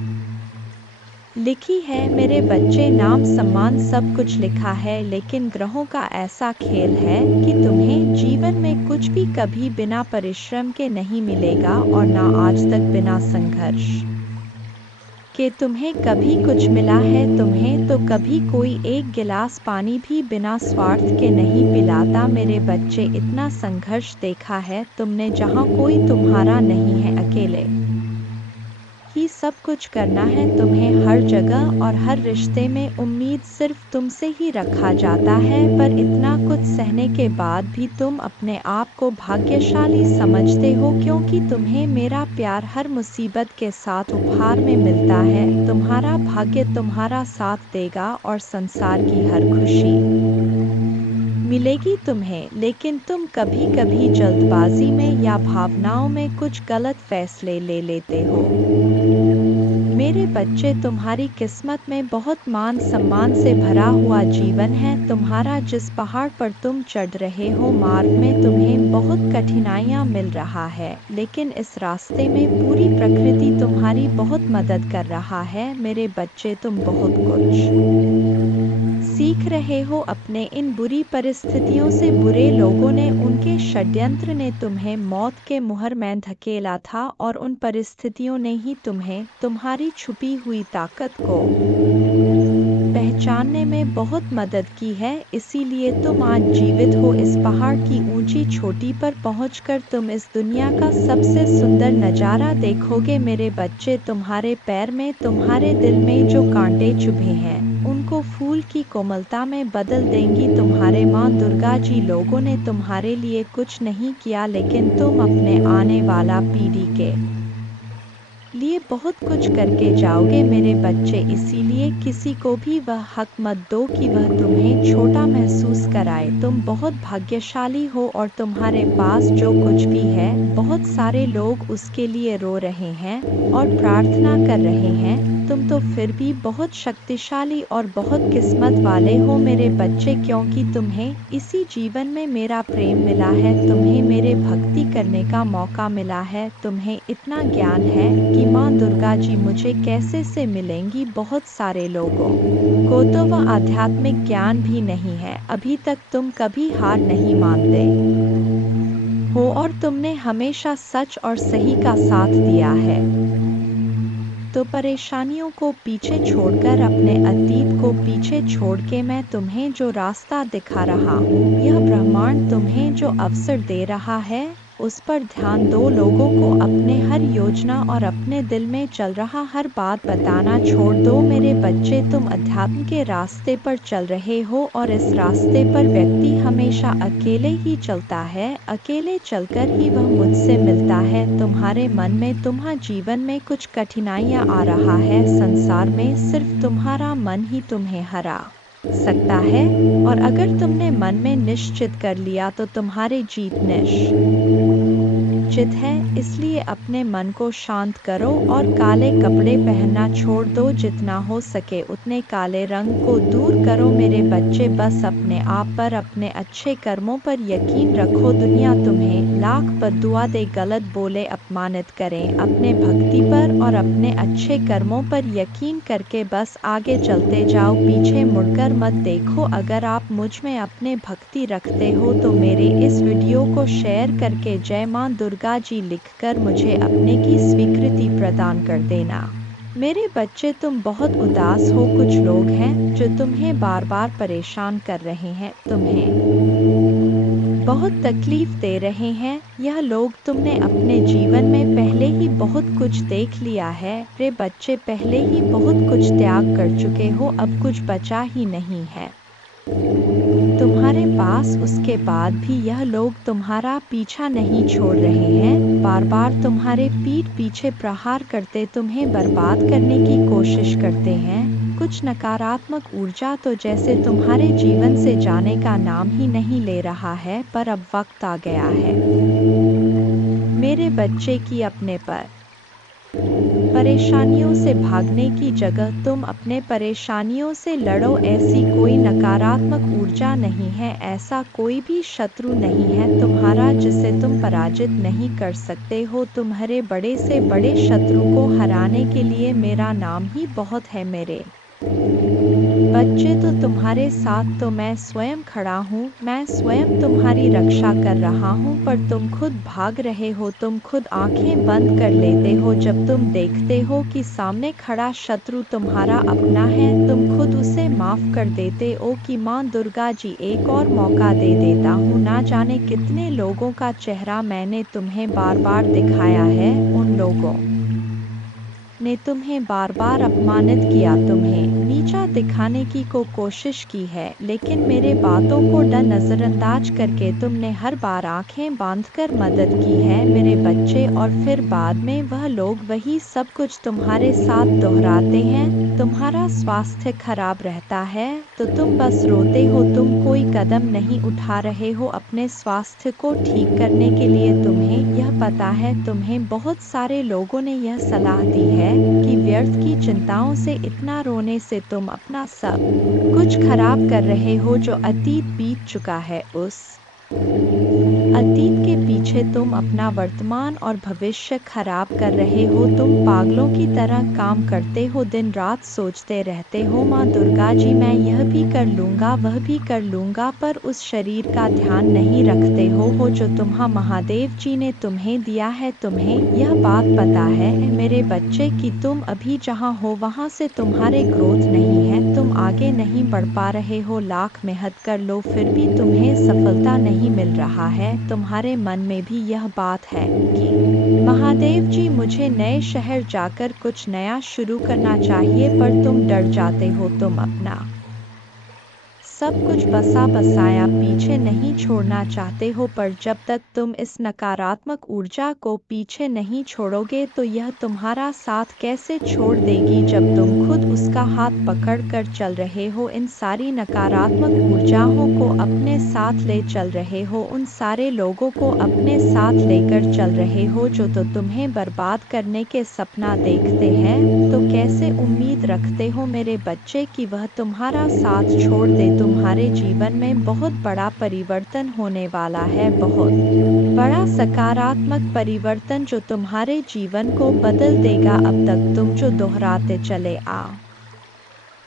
लिखी है मेरे बच्चे, नाम सम्मान सब कुछ लिखा है, लेकिन ग्रहों का ऐसा खेल है कि तुम्हें जीवन में कुछ भी कभी बिना परिश्रम के नहीं मिलेगा, और ना आज तक बिना संघर्ष कि तुम्हें कभी कुछ मिला है। तुम्हें तो कभी कोई एक गिलास पानी भी बिना स्वार्थ के नहीं पिलाता मेरे बच्चे। इतना संघर्ष देखा है तुमने, जहाँ कोई तुम्हारा नहीं है, अकेले ही सब कुछ करना है तुम्हें। हर जगह और हर रिश्ते में उम्मीद सिर्फ तुमसे ही रखा जाता है, पर इतना कुछ सहने के बाद भी तुम अपने आप को भाग्यशाली समझते हो, क्योंकि तुम्हें मेरा प्यार हर मुसीबत के साथ उपहार में मिलता है। तुम्हारा भाग्य तुम्हारा साथ देगा और संसार की हर खुशी मिलेगी तुम्हें, लेकिन तुम कभी कभी जल्दबाजी में या भावनाओं में कुछ गलत फैसले ले लेते हो मेरे बच्चे। तुम्हारी किस्मत में बहुत मान सम्मान से भरा हुआ जीवन है। तुम्हारा जिस पहाड़ पर तुम चढ़ रहे हो, मार्ग में तुम्हें बहुत कठिनाइयाँ मिल रहा है, लेकिन इस रास्ते में पूरी प्रकृति तुम्हारी बहुत मदद कर रहा है मेरे बच्चे। तुम बहुत कुछ सीख रहे हो अपने इन बुरी परिस्थितियों से। बुरे लोगों ने, उनके षड्यंत्र ने तुम्हें मौत के मुहर में धकेला था, और उन परिस्थितियों ने ही तुम्हें तुम्हारी छुपी हुई ताकत को पहचानने में बहुत मदद की है। इसीलिए तुम आज जीवित हो। इस पहाड़ की ऊंची चोटी पर पहुंचकर तुम इस दुनिया का सबसे सुंदर नज़ारा देखोगे मेरे बच्चे। तुम्हारे पैर में, तुम्हारे दिल में जो कांटे चुभे हैं, उनको फूल की कोमलता में बदल देंगी तुम्हारे माँ दुर्गा जी। लोगों ने तुम्हारे लिए कुछ नहीं किया, लेकिन तुम अपने आने वाला पीढ़ी के लिए बहुत कुछ करके जाओगे मेरे बच्चे। इसीलिए किसी को भी वह हक मत दो कि वह तुम्हें छोटा महसूस कराए। तुम बहुत भाग्यशाली हो, और तुम्हारे पास जो कुछ भी है, बहुत सारे लोग उसके लिए रो रहे हैं और प्रार्थना कर रहे हैं। तुम तो फिर भी बहुत शक्तिशाली और बहुत किस्मत वाले हो मेरे बच्चे, क्योंकि तुम्हें इसी जीवन में मेरा प्रेम मिला है, तुम्हें मेरे भक्ति करने का मौका मिला है। तुम्हें इतना ज्ञान है कि माँ दुर्गा जी मुझे कैसे से मिलेंगी। बहुत सारे लोगों को तो वह आध्यात्मिक ज्ञान भी नहीं है। अभी तक तुम कभी हार नहीं मानते हो, और तुमने हमेशा सच और सही का साथ दिया है। तो परेशानियों को पीछे छोड़कर, अपने अतीत को पीछे छोड़ के मैं तुम्हें जो रास्ता दिखा रहा हूँ, यह ब्रह्मांड तुम्हें जो अवसर दे रहा है, उस पर ध्यान दो। लोगों को अपने हर योजना और अपने दिल में चल रहा हर बात बताना छोड़ दो मेरे बच्चे। तुम अध्यात्म के रास्ते पर चल रहे हो, और इस रास्ते पर व्यक्ति हमेशा अकेले ही चलता है। अकेले चलकर ही वह मुझसे मिलता है। तुम्हारे मन में, तुम्हारे जीवन में कुछ कठिनाइयाँ आ रहा है, संसार में सिर्फ तुम्हारा मन ही तुम्हें हरा सकता है, और अगर तुमने मन में निश्चित कर लिया तो तुम्हारे जीत उचित है, इसलिए अपने मन को शांत करो और काले कपड़े पहनना छोड़ दो। जितना हो सके उतने काले रंग को दूर करो। मेरे बच्चे, बस अपने आप पर, अपने अच्छे कर्मों पर यकीन रखो। दुनिया तुम्हें लाख बद्दुआ दे, गलत बोले, अपमानित करें, अपने भक्ति पर और अपने अच्छे कर्मों पर यकीन करके बस आगे चलते जाओ, पीछे मुड़कर मत देखो। अगर आप मुझ में अपने भक्ति रखते हो तो मेरे इस वीडियो को शेयर करके जय मां दुर्गा जी लिखकर मुझे अपने की स्वीकृति प्रदान कर देना। मेरे बच्चे, तुम बहुत उदास हो। कुछ लोग हैं जो तुम्हें बार बार परेशान कर रहे हैं, तुम्हें बहुत तकलीफ दे रहे हैं। यह लोग तुमने अपने जीवन में पहले ही बहुत कुछ देख लिया है। रे बच्चे, पहले ही बहुत कुछ त्याग कर चुके हो, अब कुछ बचा ही नहीं है तुम्हारे पास। उसके बाद भी यह लोग तुम्हारा पीछा नहीं छोड़ रहे हैं, बार बार तुम्हारे पीठ पीछे प्रहार करते तुम्हें बर्बाद करने की कोशिश करते हैं। कुछ नकारात्मक ऊर्जा तो जैसे तुम्हारे जीवन से जाने का नाम ही नहीं ले रहा है, पर अब वक्त आ गया है मेरे बच्चे की अपने पर परेशानियों से भागने की जगह तुम अपने परेशानियों से लड़ो। ऐसी कोई नकारात्मक ऊर्जा नहीं है, ऐसा कोई भी शत्रु नहीं है तुम्हारा जिसे तुम पराजित नहीं कर सकते हो। तुम्हारे बड़े से बड़े शत्रु को हराने के लिए मेरा नाम ही बहुत है। मेरे बच्चे, तो तुम्हारे साथ तो मैं स्वयं खड़ा हूँ, मैं स्वयं तुम्हारी रक्षा कर रहा हूँ, पर तुम खुद भाग रहे हो, तुम खुद आंखें बंद कर लेते हो जब तुम देखते हो कि सामने खड़ा शत्रु तुम्हारा अपना है। तुम खुद उसे माफ कर देते हो कि माँ दुर्गा जी एक और मौका दे देता हूँ। ना जाने कितने लोगों का चेहरा मैंने तुम्हें बार बार दिखाया है, उन लोगों ने तुम्हें बार बार अपमानित किया, तुम्हें नीचा दिखाने की कोशिश की है, लेकिन मेरे बातों को नजरअंदाज करके तुमने हर बार आंखें बांधकर मदद की है मेरे बच्चे। और फिर बाद में वह लोग वही सब कुछ तुम्हारे साथ दोहराते हैं। तुम्हारा स्वास्थ्य खराब रहता है तो तुम बस रोते हो, तुम कोई कदम नहीं उठा रहे हो अपने स्वास्थ्य को ठीक करने के लिए। तुम्हें यह पता है, तुम्हें बहुत सारे लोगों ने यह सलाह दी है कि व्यर्थ की चिंताओं से, इतना रोने से तुम अपना सब कुछ खराब कर रहे हो। जो अतीत बीत चुका है, उस अतीत के पीछे तुम अपना वर्तमान और भविष्य खराब कर रहे हो। तुम पागलों की तरह काम करते हो, दिन रात सोचते रहते हो, माँ दुर्गा जी मैं यह भी कर लूँगा, वह भी कर लूँगा, पर उस शरीर का ध्यान नहीं रखते हो जो तुम्हारा महादेव जी ने तुम्हें दिया है। तुम्हें यह बात पता है मेरे बच्चे कि तुम अभी जहाँ हो वहाँ से तुम्हारे ग्रोथ नहीं है, तुम आगे नहीं बढ़ पा रहे हो। लाख मेहनत कर लो फिर भी तुम्हें सफलता नहीं मिल रहा है। तुम्हारे मन में भी यह बात है कि महादेव जी मुझे नए शहर जाकर कुछ नया शुरू करना चाहिए, पर तुम डर जाते हो। तुम अपना सब कुछ बसा बसाया पीछे नहीं छोड़ना चाहते हो, पर जब तक तुम इस नकारात्मक ऊर्जा को पीछे नहीं छोड़ोगे तो यह तुम्हारा साथ कैसे छोड़ देगी जब तुम खुद उसका हाथ पकड़ कर चल रहे हो। इन सारी नकारात्मक ऊर्जाओं को अपने साथ ले चल रहे हो, उन सारे लोगों को अपने साथ लेकर चल रहे हो जो तो तुम्हें बर्बाद करने के सपना देखते हैं। तो कैसे उम्मीद रखते हो मेरे बच्चे कि वह तुम्हारा साथ छोड़ दे। तुम्हारे जीवन में बहुत बड़ा परिवर्तन होने वाला है, बहुत बड़ा सकारात्मक परिवर्तन जो तुम्हारे जीवन को बदल देगा। अब तक तुम जो दोहराते चले आ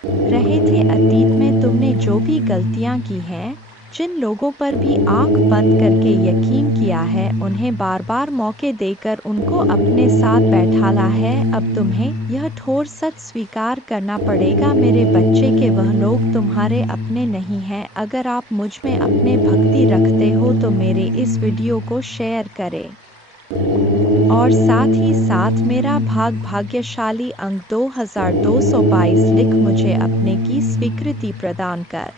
रहे थे, अतीत में तुमने जो भी गलतियां की हैं, जिन लोगों पर भी आंख बंद करके यकीन किया है, उन्हें बार बार मौके देकर उनको अपने साथ बैठाला है। अब तुम्हें यह ठोर सच स्वीकार करना पड़ेगा मेरे बच्चे के वह लोग तुम्हारे अपने नहीं हैं। अगर आप मुझ में अपने भक्ति रखते हो तो मेरे इस वीडियो को शेयर करें और साथ ही साथ मेरा भाग्यशाली अंक 2222 लिख मुझे अपने की स्वीकृति प्रदान कर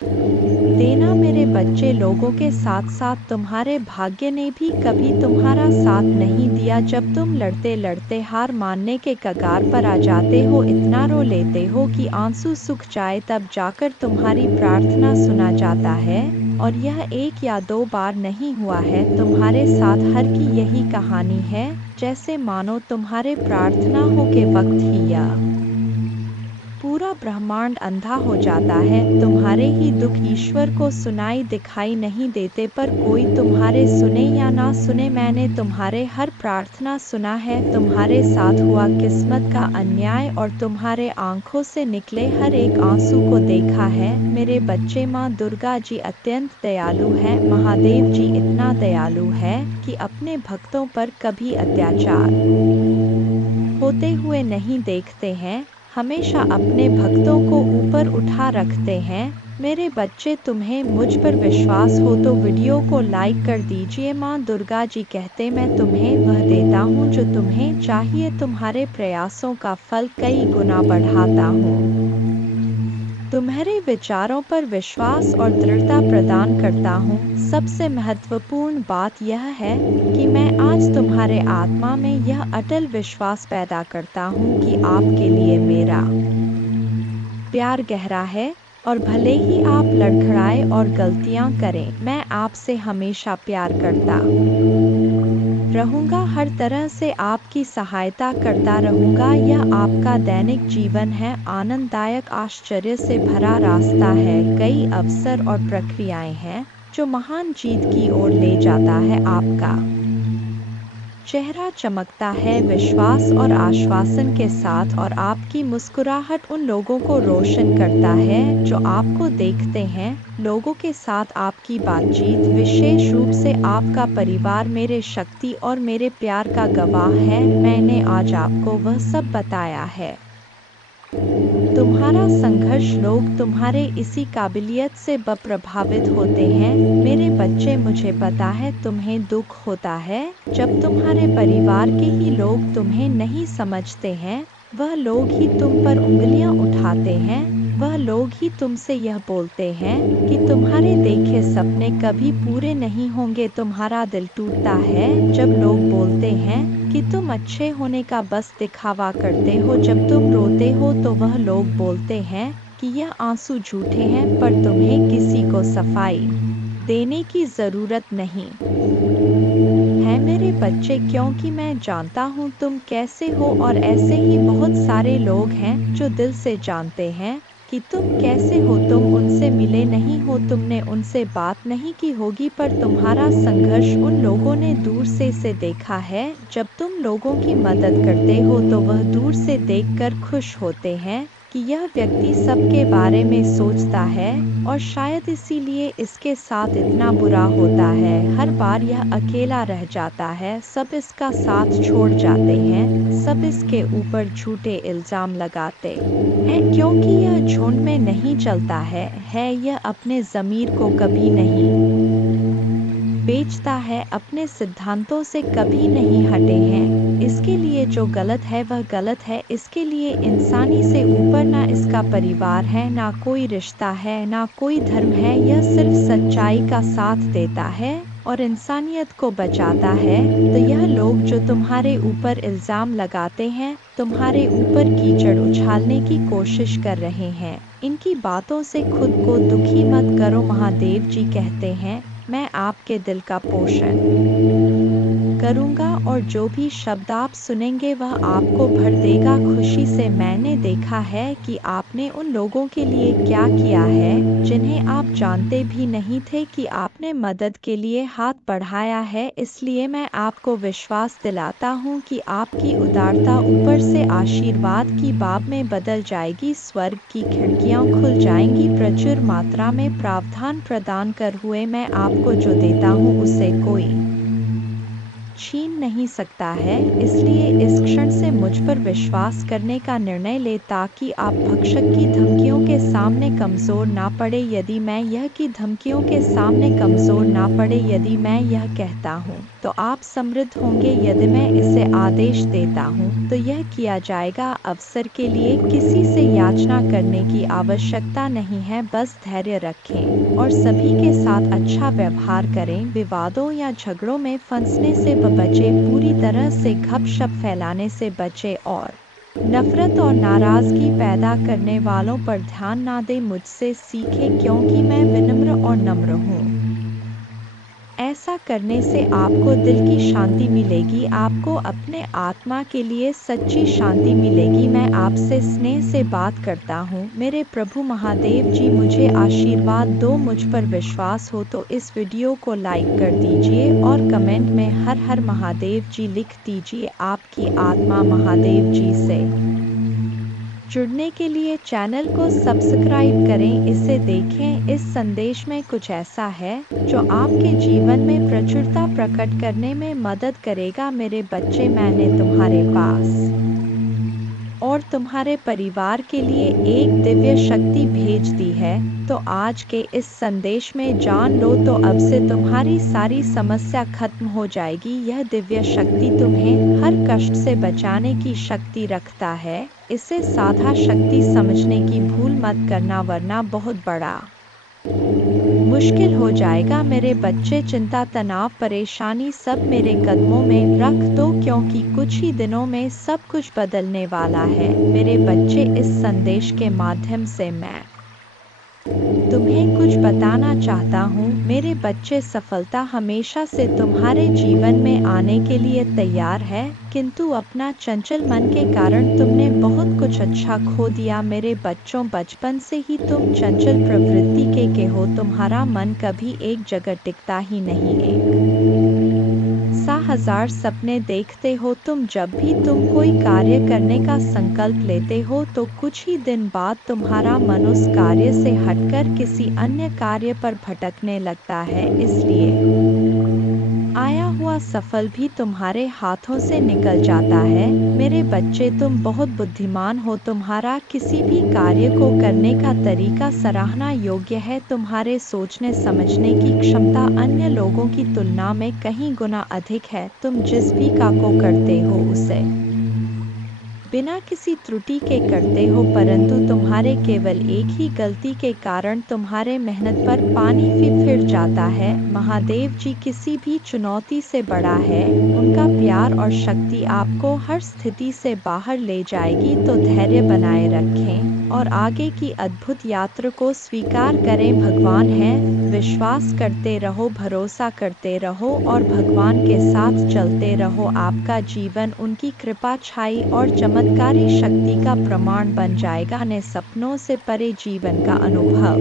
देना मेरे बच्चे। लोगों के साथ साथ तुम्हारे भाग्य ने भी कभी तुम्हारा साथ नहीं दिया। जब तुम लड़ते लड़ते हार मानने के कगार पर आ जाते हो, इतना रो लेते हो कि आंसू सूख जाए, तब जाकर तुम्हारी प्रार्थना सुना जाता है और यह 1 या 2 बार नहीं हुआ है। तुम्हारे साथ हर की यही कहानी है, जैसे मानो तुम्हारे प्रार्थना हो के वक्त ही यह पूरा ब्रह्मांड अंधा हो जाता है। तुम्हारे ही दुख ईश्वर को सुनाई दिखाई नहीं देते, पर कोई तुम्हारे सुने या ना सुने, मैंने तुम्हारे हर प्रार्थना सुना है। तुम्हारे साथ हुआ किस्मत का अन्याय और तुम्हारे आंखों से निकले हर एक आंसू को देखा है। मेरे बच्चे, माँ दुर्गा जी अत्यंत दयालु है। महादेव जी इतना दयालु है कि अपने भक्तों पर कभी अत्याचार होते हुए नहीं देखते हैं, हमेशा अपने भक्तों को ऊपर उठा रखते हैं। मेरे बच्चे, तुम्हें मुझ पर विश्वास हो तो वीडियो को लाइक कर दीजिए। माँ दुर्गा जी कहते, मैं तुम्हें वह देता हूँ जो तुम्हें चाहिए, तुम्हारे प्रयासों का फल कई गुना बढ़ाता हूँ। तुम्हारे विचारों पर विश्वास और दृढ़ता प्रदान करता हूँ। सबसे महत्वपूर्ण बात यह है कि मैं आज तुम्हारे आत्मा में यह अटल विश्वास पैदा करता हूँ कि आपके लिए मेरा प्यार गहरा है, और भले ही आप लड़खड़ाए और गलतियाँ करें, मैं आपसे हमेशा प्यार करता रहूँगा। हर तरह से आपकी सहायता करता रहूँगा। यह आपका दैनिक जीवन है, आनंददायक, आश्चर्य से भरा रास्ता है। कई अवसर और प्रक्रियाएं हैं जो महान जीत की ओर ले जाता है। आपका चेहरा चमकता है विश्वास और आश्वासन के साथ, और आपकी मुस्कुराहट उन लोगों को रोशन करता है जो आपको देखते हैं। लोगों के साथ आपकी बातचीत, विशेष रूप से आपका परिवार, मेरे शक्ति और मेरे प्यार का गवाह है। मैंने आज आपको वह सब बताया है। तुम्हारा संघर्ष, लोग तुम्हारे इसी काबिलियत से प्रभावित होते हैं। मेरे बच्चे, मुझे पता है तुम्हें दुख होता है जब तुम्हारे परिवार के ही लोग तुम्हें नहीं समझते हैं। वह लोग ही तुम पर उंगलियां उठाते हैं, वह लोग ही तुमसे यह बोलते हैं कि तुम्हारे देखे सपने कभी पूरे नहीं होंगे। तुम्हारा दिल टूटता है जब लोग बोलते हैं कि तुम अच्छे होने का बस दिखावा करते हो। जब तुम रोते हो तो वह लोग बोलते हैं कि यह आंसू झूठे हैं, पर तुम्हें किसी को सफाई देने की ज़रूरत नहीं है मेरे बच्चे, क्योंकि मैं जानता हूँ तुम कैसे हो। और ऐसे ही बहुत सारे लोग हैं जो दिल से जानते हैं कि तुम कैसे हो। तुम उनसे मिले नहीं हो, तुमने उनसे बात नहीं की होगी, पर तुम्हारा संघर्ष उन लोगों ने दूर से देखा है। जब तुम लोगों की मदद करते हो तो वह दूर से देखकर खुश होते हैं कि यह व्यक्ति सबके बारे में सोचता है, और शायद इसीलिए इसके साथ इतना बुरा होता है। हर बार यह अकेला रह जाता है, सब इसका साथ छोड़ जाते हैं, सब इसके ऊपर झूठे इल्जाम लगाते हैं, क्योंकि यह झुंड में नहीं चलता है यह अपने ज़मीर को कभी नहीं बेचता है, अपने सिद्धांतों से कभी नहीं हटे हैं। इसके लिए जो गलत है वह गलत है। इसके लिए इंसानी से ऊपर ना इसका परिवार है, ना कोई रिश्ता है, ना कोई धर्म है। यह सिर्फ सच्चाई का साथ देता है और इंसानियत को बचाता है। तो यह लोग जो तुम्हारे ऊपर इल्ज़ाम लगाते हैं, तुम्हारे ऊपर कीचड़ उछालने की कोशिश कर रहे हैं, इनकी बातों से खुद को दुखी मत करो। महादेव जी कहते हैं, मैं आपके दिल का पोषण करूंगा, और जो भी शब्द आप सुनेंगे वह आपको भर देगा खुशी से। मैंने देखा है कि आपने उन लोगों के लिए क्या किया है जिन्हें आप जानते भी नहीं थे कि आपने मदद के लिए हाथ बढ़ाया है। इसलिए मैं आपको विश्वास दिलाता हूँ कि आपकी उदारता ऊपर से आशीर्वाद की बाब में बदल जाएगी। स्वर्ग की खिड़कियाँ खुल जाएंगी, प्रचुर मात्रा में प्रावधान प्रदान कर हुए मैं आपको जो देता हूँ उसे कोई छीन नहीं सकता है। इसलिए इस क्षण से मुझ पर विश्वास करने का निर्णय ले, ताकि आप भक्षक की धमकियों के सामने कमज़ोर ना पड़े। यदि मैं यह की धमकियों के सामने कमज़ोर ना पड़े, यदि मैं यह कहता हूँ तो आप समृद्ध होंगे, यदि मैं इसे आदेश देता हूँ तो यह किया जाएगा। अवसर के लिए किसी से याचना करने की आवश्यकता नहीं है, बस धैर्य रखें और सभी के साथ अच्छा व्यवहार करें। विवादों या झगड़ों में फंसने से बचे, पूरी तरह से गपशप फैलाने से बचे, और नफरत और नाराजगी पैदा करने वालों पर ध्यान ना दें। मुझसे सीखें, क्योंकि मैं विनम्र और नम्र हूँ। ऐसा करने से आपको दिल की शांति मिलेगी, आपको अपने आत्मा के लिए सच्ची शांति मिलेगी। मैं आपसे स्नेह से बात करता हूँ। मेरे प्रभु महादेव जी मुझे आशीर्वाद दो। मुझ पर विश्वास हो तो इस वीडियो को लाइक कर दीजिए और कमेंट में हर हर महादेव जी लिख दीजिए। आपकी आत्मा महादेव जी से जुड़ने के लिए चैनल को सब्सक्राइब करें। इसे देखें। इस संदेश में कुछ ऐसा है जो आपके जीवन में प्रचुरता प्रकट करने में मदद करेगा। मेरे बच्चे, मैंने तुम्हारे पास और तुम्हारे परिवार के लिए एक दिव्य शक्ति भेज दी है, तो आज के इस संदेश में जान लो तो अब से तुम्हारी सारी समस्या खत्म हो जाएगी। यह दिव्य शक्ति तुम्हें हर कष्ट से बचाने की शक्ति रखता है। इसे साधा शक्ति समझने की भूल मत करना, वरना बहुत बड़ा मुश्किल हो जाएगा। मेरे बच्चे, चिंता, तनाव, परेशानी सब मेरे कदमों में रख दो, क्योंकि कुछ ही दिनों में सब कुछ बदलने वाला है। मेरे बच्चे, इस संदेश के माध्यम से मैं तुम्हें कुछ बताना चाहता हूँ। मेरे बच्चे, सफलता हमेशा से तुम्हारे जीवन में आने के लिए तैयार है, किंतु अपना चंचल मन के कारण तुमने बहुत कुछ अच्छा खो दिया। मेरे बच्चों, बचपन से ही तुम चंचल प्रवृत्ति के हो। तुम्हारा मन कभी एक जगह टिकता ही नहीं, एक सा हजार सपने देखते हो तुम। जब भी तुम कोई कार्य करने का संकल्प लेते हो तो कुछ ही दिन बाद तुम्हारा मन उस कार्य से हटकर किसी अन्य कार्य पर भटकने लगता है। इसलिए आया हुआ सफल भी तुम्हारे हाथों से निकल जाता है। मेरे बच्चे, तुम बहुत बुद्धिमान हो। तुम्हारा किसी भी कार्य को करने का तरीका सराहना योग्य है। तुम्हारे सोचने समझने की क्षमता अन्य लोगों की तुलना में कहीं गुना अधिक है। तुम जिस भी काम को करते हो उसे बिना किसी त्रुटि के करते हो, परंतु तुम्हारे केवल एक ही गलती के कारण तुम्हारे मेहनत पर पानी फिर जाता है। महादेव जी किसी भी चुनौती से बड़ा है। उनका प्यार और शक्ति आपको हर स्थिति से बाहर ले जाएगी। तो धैर्य बनाए रखें और आगे की अद्भुत यात्रा को स्वीकार करें। भगवान है, विश्वास करते रहो, भरोसा करते रहो और भगवान के साथ चलते रहो। आपका जीवन उनकी कृपा, छाई और चमत्कारी शक्ति का प्रमाण बन जाएगा। ने सपनों से परे जीवन का अनुभव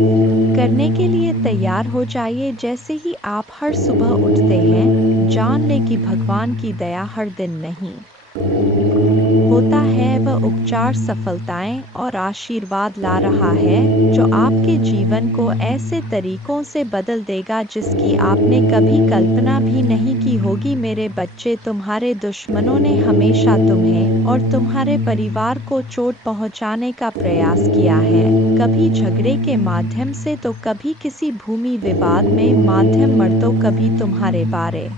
करने के लिए तैयार हो जाइए। जैसे ही आप हर सुबह उठते हैं, जान लें कि भगवान की दया हर दिन नहीं होता है, वह उपचार, सफलताएं और आशीर्वाद ला रहा है, जो आपके जीवन को ऐसे तरीकों से बदल देगा जिसकी आपने कभी कल्पना भी नहीं की होगी। मेरे बच्चे, तुम्हारे दुश्मनों ने हमेशा तुम्हें और तुम्हारे परिवार को चोट पहुंचाने का प्रयास किया है, कभी झगड़े के माध्यम से तो कभी किसी भूमि विवाद में माध्यम मर्दों, कभी तुम्हारे बारे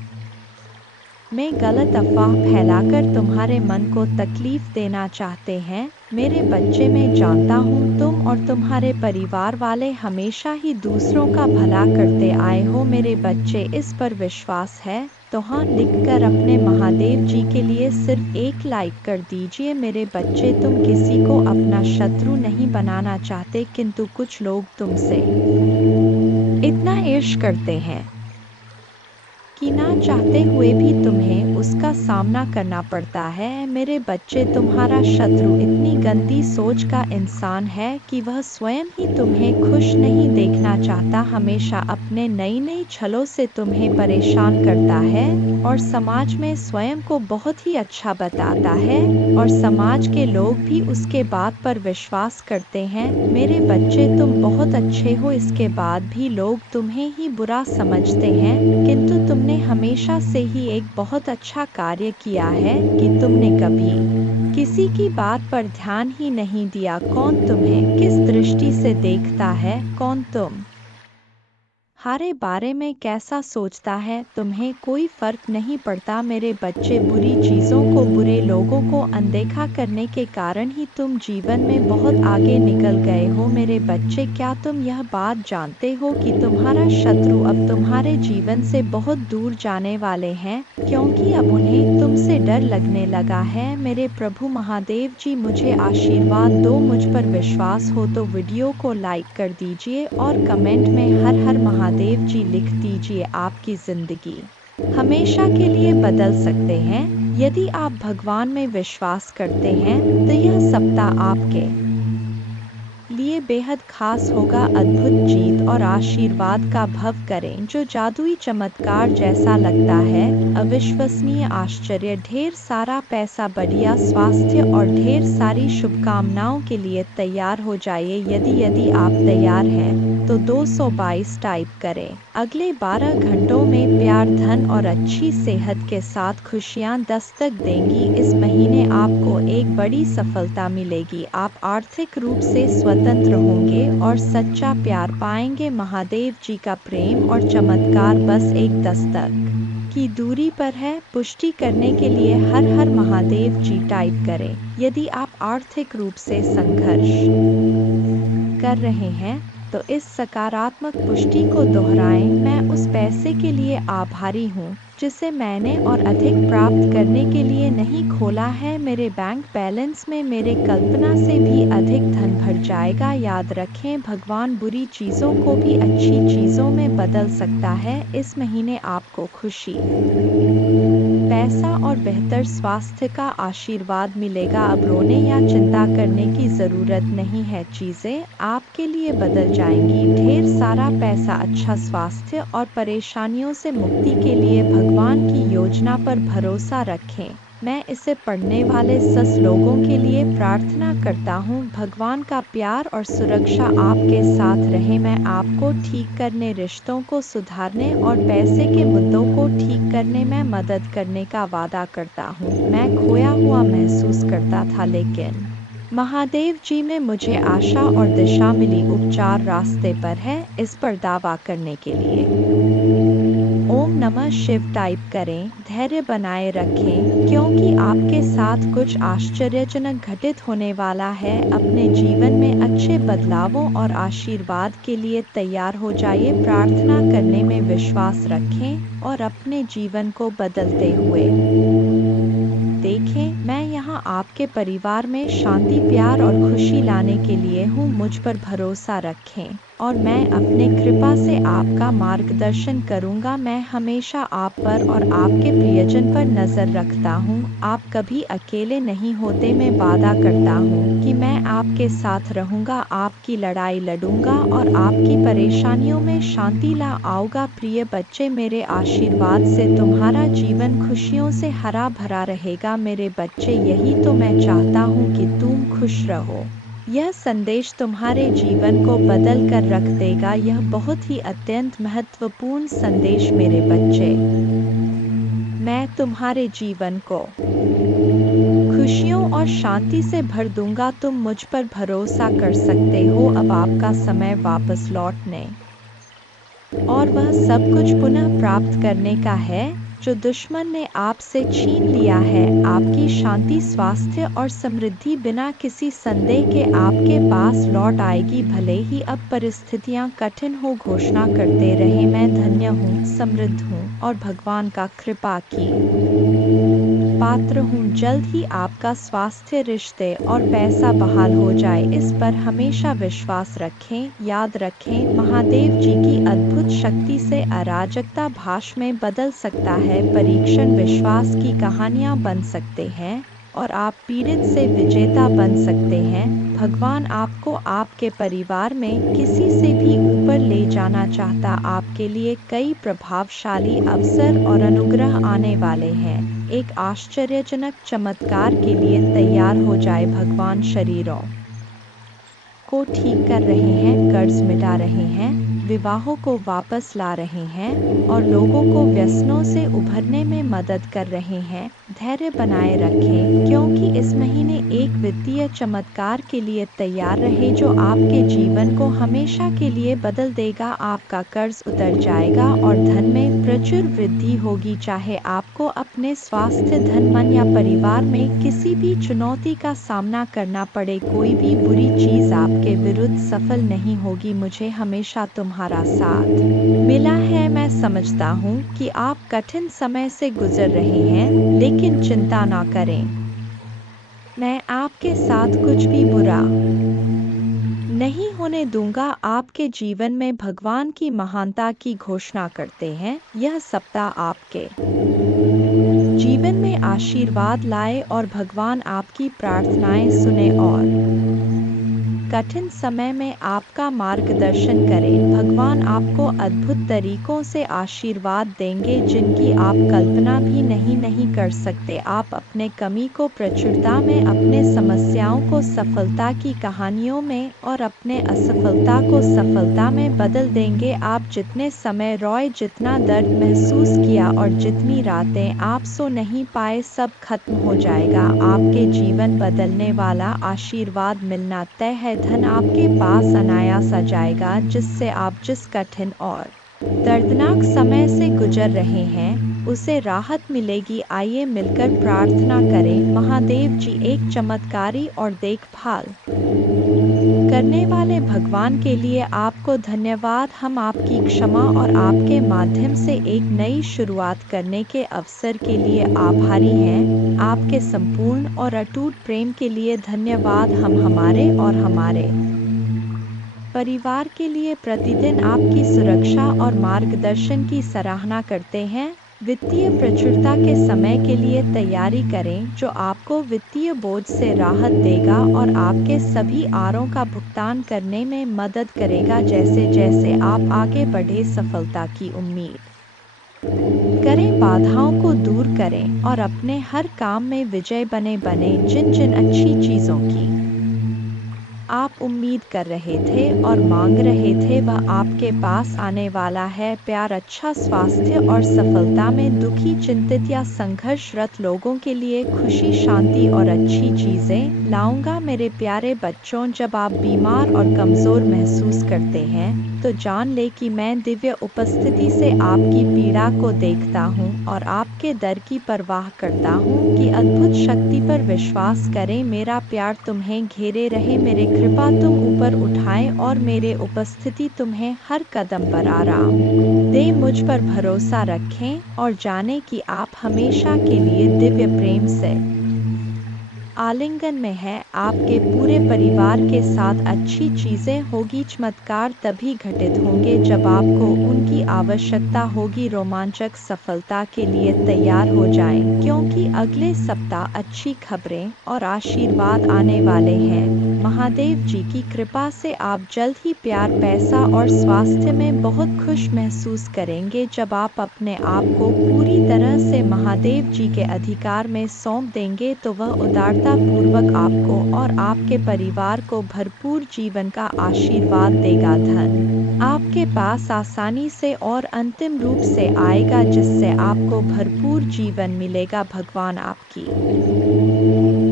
में गलत अफवाह फैलाकर तुम्हारे मन को तकलीफ देना चाहते हैं। मेरे बच्चे, मैं जानता हूँ तुम और तुम्हारे परिवार वाले हमेशा ही दूसरों का भला करते आए हो। मेरे बच्चे, इस पर विश्वास है तो हाँ लिखकर अपने महादेव जी के लिए सिर्फ एक लाइक कर दीजिए। मेरे बच्चे, तुम किसी को अपना शत्रु नहीं बनाना चाहते, किंतु कुछ लोग तुमसे इतना ईर्ष्या करते हैं कि ना चाहते हुए भी तुम्हें उसका सामना करना पड़ता है। मेरे बच्चे, तुम्हारा शत्रु इतनी गंदी सोच का इंसान है कि वह स्वयं ही तुम्हें खुश नहीं देखना चाहता, हमेशा अपने नई नई छलों से तुम्हें परेशान करता है और समाज में स्वयं को बहुत ही अच्छा बताता है और समाज के लोग भी उसके बात पर विश्वास करते हैं। मेरे बच्चे, तुम बहुत अच्छे हो, इसके बाद भी लोग तुम्हें ही बुरा समझते हैं, किंतु तुमने हमेशा से ही एक बहुत अच्छा कार्य किया है कि तुमने कभी किसी की बात पर ध्यान ही नहीं दिया। कौन तुम्हें किस दृष्टि से देखता है, कौन तुम्हारे बारे में कैसा सोचता है, तुम्हें कोई फर्क नहीं पड़ता। मेरे बच्चे, बुरी चीज़ों को, बुरे लोगों को अनदेखा करने के कारण ही तुम जीवन में बहुत आगे निकल गए हो। मेरे बच्चे, क्या तुम यह बात जानते हो कि तुम्हारा शत्रु अब तुम्हारे जीवन से बहुत दूर जाने वाले हैं, क्योंकि अब उन्हें तुमसे डर लगने लगा है। मेरे प्रभु महादेव जी, मुझे आशीर्वाद दो। मुझ पर विश्वास हो तो वीडियो को लाइक कर दीजिए और कमेंट में हर हर महादेव महादेव जी लिख दीजिए, आपकी जिंदगी हमेशा के लिए बदल सकते हैं। यदि आप भगवान में विश्वास करते हैं तो यह सप्ताह आपके लिए बेहद खास होगा। अद्भुत जीत और आशीर्वाद का भव करें जो जादुई चमत्कार जैसा लगता है। अविश्वसनीय आश्चर्य, ढेर सारा पैसा, बढ़िया स्वास्थ्य और ढेर सारी शुभकामनाओं के लिए तैयार हो जाइए। यदि आप तैयार हैं तो 222 टाइप करें। अगले 12 घंटों में प्यार, धन और अच्छी सेहत के साथ खुशियां दस्तक देंगी। इस महीने आपको एक बड़ी सफलता मिलेगी। आप आर्थिक रूप से स्वतंत्र होंगे और सच्चा प्यार पाएंगे। महादेव जी का प्रेम और चमत्कार बस एक दस्तक की दूरी पर है। पुष्टि करने के लिए हर हर महादेव जी टाइप करें। यदि आप आर्थिक रूप से संघर्ष कर रहे हैं तो इस सकारात्मक पुष्टि को दोहराएं। मैं उस पैसे के लिए आभारी हूँ जिसे मैंने और अधिक प्राप्त करने के लिए नहीं खोला है। मेरे बैंक बैलेंस में मेरे कल्पना से भी अधिक धन भर जाएगा। याद रखें, भगवान बुरी चीज़ों को भी अच्छी चीज़ों में बदल सकता है। इस महीने आपको खुशी, पैसा और बेहतर स्वास्थ्य का आशीर्वाद मिलेगा। अब रोने या चिंता करने की ज़रूरत नहीं है, चीज़ें आपके लिए बदल जाएंगी। ढेर सारा पैसा, अच्छा स्वास्थ्य और परेशानियों से मुक्ति के लिए भगवान की योजना पर भरोसा रखें। मैं इसे पढ़ने वाले सस लोगों के लिए प्रार्थना करता हूँ। भगवान का प्यार और सुरक्षा आपके साथ रहे। मैं आपको ठीक करने, रिश्तों को सुधारने और पैसे के मुद्दों को ठीक करने में मदद करने का वादा करता हूँ। मैं खोया हुआ महसूस करता था, लेकिन महादेव जी में मुझे आशा और दिशा मिली। उपचार रास्ते पर है, इस पर दावा करने के लिए ओम नमः शिव टाइप करें। धैर्य बनाए रखें क्योंकि आपके साथ कुछ आश्चर्यजनक घटित होने वाला है। अपने जीवन में अच्छे बदलावों और आशीर्वाद के लिए तैयार हो जाइए। प्रार्थना करने में विश्वास रखें और अपने जीवन को बदलते हुए देखें। मैं यहाँ आपके परिवार में शांति, प्यार और खुशी लाने के लिए हूँ। मुझ पर भरोसा रखें और मैं अपने कृपा से आपका मार्गदर्शन करूँगा। मैं हमेशा आप पर और आपके प्रियजन पर नज़र रखता हूँ। आप कभी अकेले नहीं होते। मैं वादा करता हूँ कि मैं आपके साथ रहूँगा, आपकी लड़ाई लड़ूंगा और आपकी परेशानियों में शांति ला आऊँगा। प्रिय बच्चे, मेरे आशीर्वाद से तुम्हारा जीवन खुशियों से हरा भरा रहेगा। मेरे बच्चे, यही तो मैं चाहता हूँ कि तुम खुश रहो। यह संदेश तुम्हारे जीवन को बदल कर रख देगा। यह बहुत ही अत्यंत महत्वपूर्ण संदेश मेरे बच्चे। मैं तुम्हारे जीवन को खुशियों और शांति से भर दूंगा। तुम मुझ पर भरोसा कर सकते हो। अब आपका समय वापस लौटने और वह सब कुछ पुनः प्राप्त करने का है जो दुश्मन ने आपसे छीन लिया है। आपकी शांति, स्वास्थ्य और समृद्धि बिना किसी संदेह के आपके पास लौट आएगी। भले ही अब परिस्थितियां कठिन हो, घोषणा करते रहे, मैं धन्य हूँ, समृद्ध हूँ और भगवान का कृपा की पात्र हूँ। जल्द ही आपका स्वास्थ्य, रिश्ते और पैसा बहाल हो जाए, इस पर हमेशा विश्वास रखें। याद रखें, महादेव जी की अद्भुत शक्ति से अराजकता भाष में बदल सकता है। परीक्षण विश्वास की कहानियाँ बन सकते हैं और आप पीड़ित से विजेता बन सकते हैं। भगवान आपको आपके परिवार में किसी से भी ऊपर ले जाना चाहता। आपके लिए कई प्रभावशाली अवसर और अनुग्रह आने वाले हैं। एक आश्चर्यजनक चमत्कार के लिए तैयार हो जाए। भगवान शरीरों को ठीक कर रहे हैं, कर्ज मिटा रहे हैं, विवाहों को वापस ला रहे हैं और लोगों को व्यसनों से उभरने में मदद कर रहे हैं। धैर्य बनाए रखें क्योंकि इस महीने एक वित्तीय चमत्कार के लिए तैयार रहे जो आपके जीवन को हमेशा के लिए बदल देगा। आपका कर्ज उतर जाएगा और धन में प्रचुर वृद्धि होगी। चाहे आपको अपने स्वास्थ्य, धन, मन या परिवार में किसी भी चुनौती का सामना करना पड़े, कोई भी बुरी चीज़ आपके विरुद्ध सफल नहीं होगी। मुझे हमेशा तुम्हारा साथ मिला है। मैं समझता हूँ कि आप कठिन समय से गुजर रहे हैं, लेकिन चिंता ना करें, मैं आपके साथ कुछ भी बुरा नहीं होने दूंगा। आपके जीवन में भगवान की महानता की घोषणा करते हैं। यह सप्ताह आपके जीवन में आशीर्वाद लाए और भगवान आपकी प्रार्थनाएं सुने और कठिन समय में आपका मार्गदर्शन करें। भगवान आपको अद्भुत तरीकों से आशीर्वाद देंगे जिनकी आप कल्पना भी नहीं कर सकते। आप अपने कमी को प्रचुरता में, अपने समस्याओं को सफलता की कहानियों में और अपने असफलता को सफलता में बदल देंगे। आप जितने समय रोए, जितना दर्द महसूस किया और जितनी रातें आप सो नहीं पाए, सब खत्म हो जाएगा। आपके जीवन बदलने वाला आशीर्वाद मिलना तय है। धन आपके पास अनायास आ जाएगा, जिससे आप जिस कठिन और दर्दनाक समय से गुजर रहे हैं उसे राहत मिलेगी। आइए मिलकर प्रार्थना करें। महादेव जी, एक चमत्कारी और देखभाल करने वाले भगवान के लिए आपको धन्यवाद। हम आपकी क्षमा और आपके माध्यम से एक नई शुरुआत करने के अवसर के लिए आभारी हैं। आपके संपूर्ण और अटूट प्रेम के लिए धन्यवाद। हम हमारे और हमारे परिवार के लिए प्रतिदिन आपकी सुरक्षा और मार्गदर्शन की सराहना करते हैं। वित्तीय प्रचुरता के समय के लिए तैयारी करें, जो आपको वित्तीय बोझ से राहत देगा और आपके सभी आरों का भुगतान करने में मदद करेगा। जैसे जैसे आप आगे बढ़े, सफलता की उम्मीद करें, बाधाओं को दूर करें और अपने हर काम में विजय बने। जिन जिन अच्छी चीज़ों की आप उम्मीद कर रहे थे और मांग रहे थे, वह आपके पास आने वाला है। प्यार, अच्छा स्वास्थ्य और सफलता में दुखी, चिंतित या संघर्षरत लोगों के लिए खुशी, शांति और अच्छी चीज़ें लाऊंगा। मेरे प्यारे बच्चों, जब आप बीमार और कमज़ोर महसूस करते हैं तो जान ले कि मैं दिव्य उपस्थिति से आपकी पीड़ा को देखता हूँ और आपके दर्द की परवाह करता हूँ कि अद्भुत शक्ति पर विश्वास करें। मेरा प्यार तुम्हें घेरे रहे, मेरे कृपा तुम ऊपर उठाएं और मेरे उपस्थिति तुम्हें हर कदम पर आराम दे। मुझ पर भरोसा रखें और जानें कि आप हमेशा के लिए दिव्य प्रेम से आलिंगन में है। आपके पूरे परिवार के साथ अच्छी चीज़ें होगी। चमत्कार तभी घटित होंगे जब आपको उनकी आवश्यकता होगी। रोमांचक सफलता के लिए तैयार हो जाएं, क्योंकि अगले सप्ताह अच्छी खबरें और आशीर्वाद आने वाले हैं। महादेव जी की कृपा से आप जल्द ही प्यार, पैसा और स्वास्थ्य में बहुत खुश महसूस करेंगे। जब आप अपने आप को पूरी तरह से महादेव जी के अधिकार में सौंप देंगे तो वह उदारता पूर्वक आपको और आपके परिवार को भरपूर जीवन का आशीर्वाद देगा। धन आपके पास आसानी से और अंतिम रूप से आएगा, जिससे आपको भरपूर जीवन मिलेगा। भगवान आपकी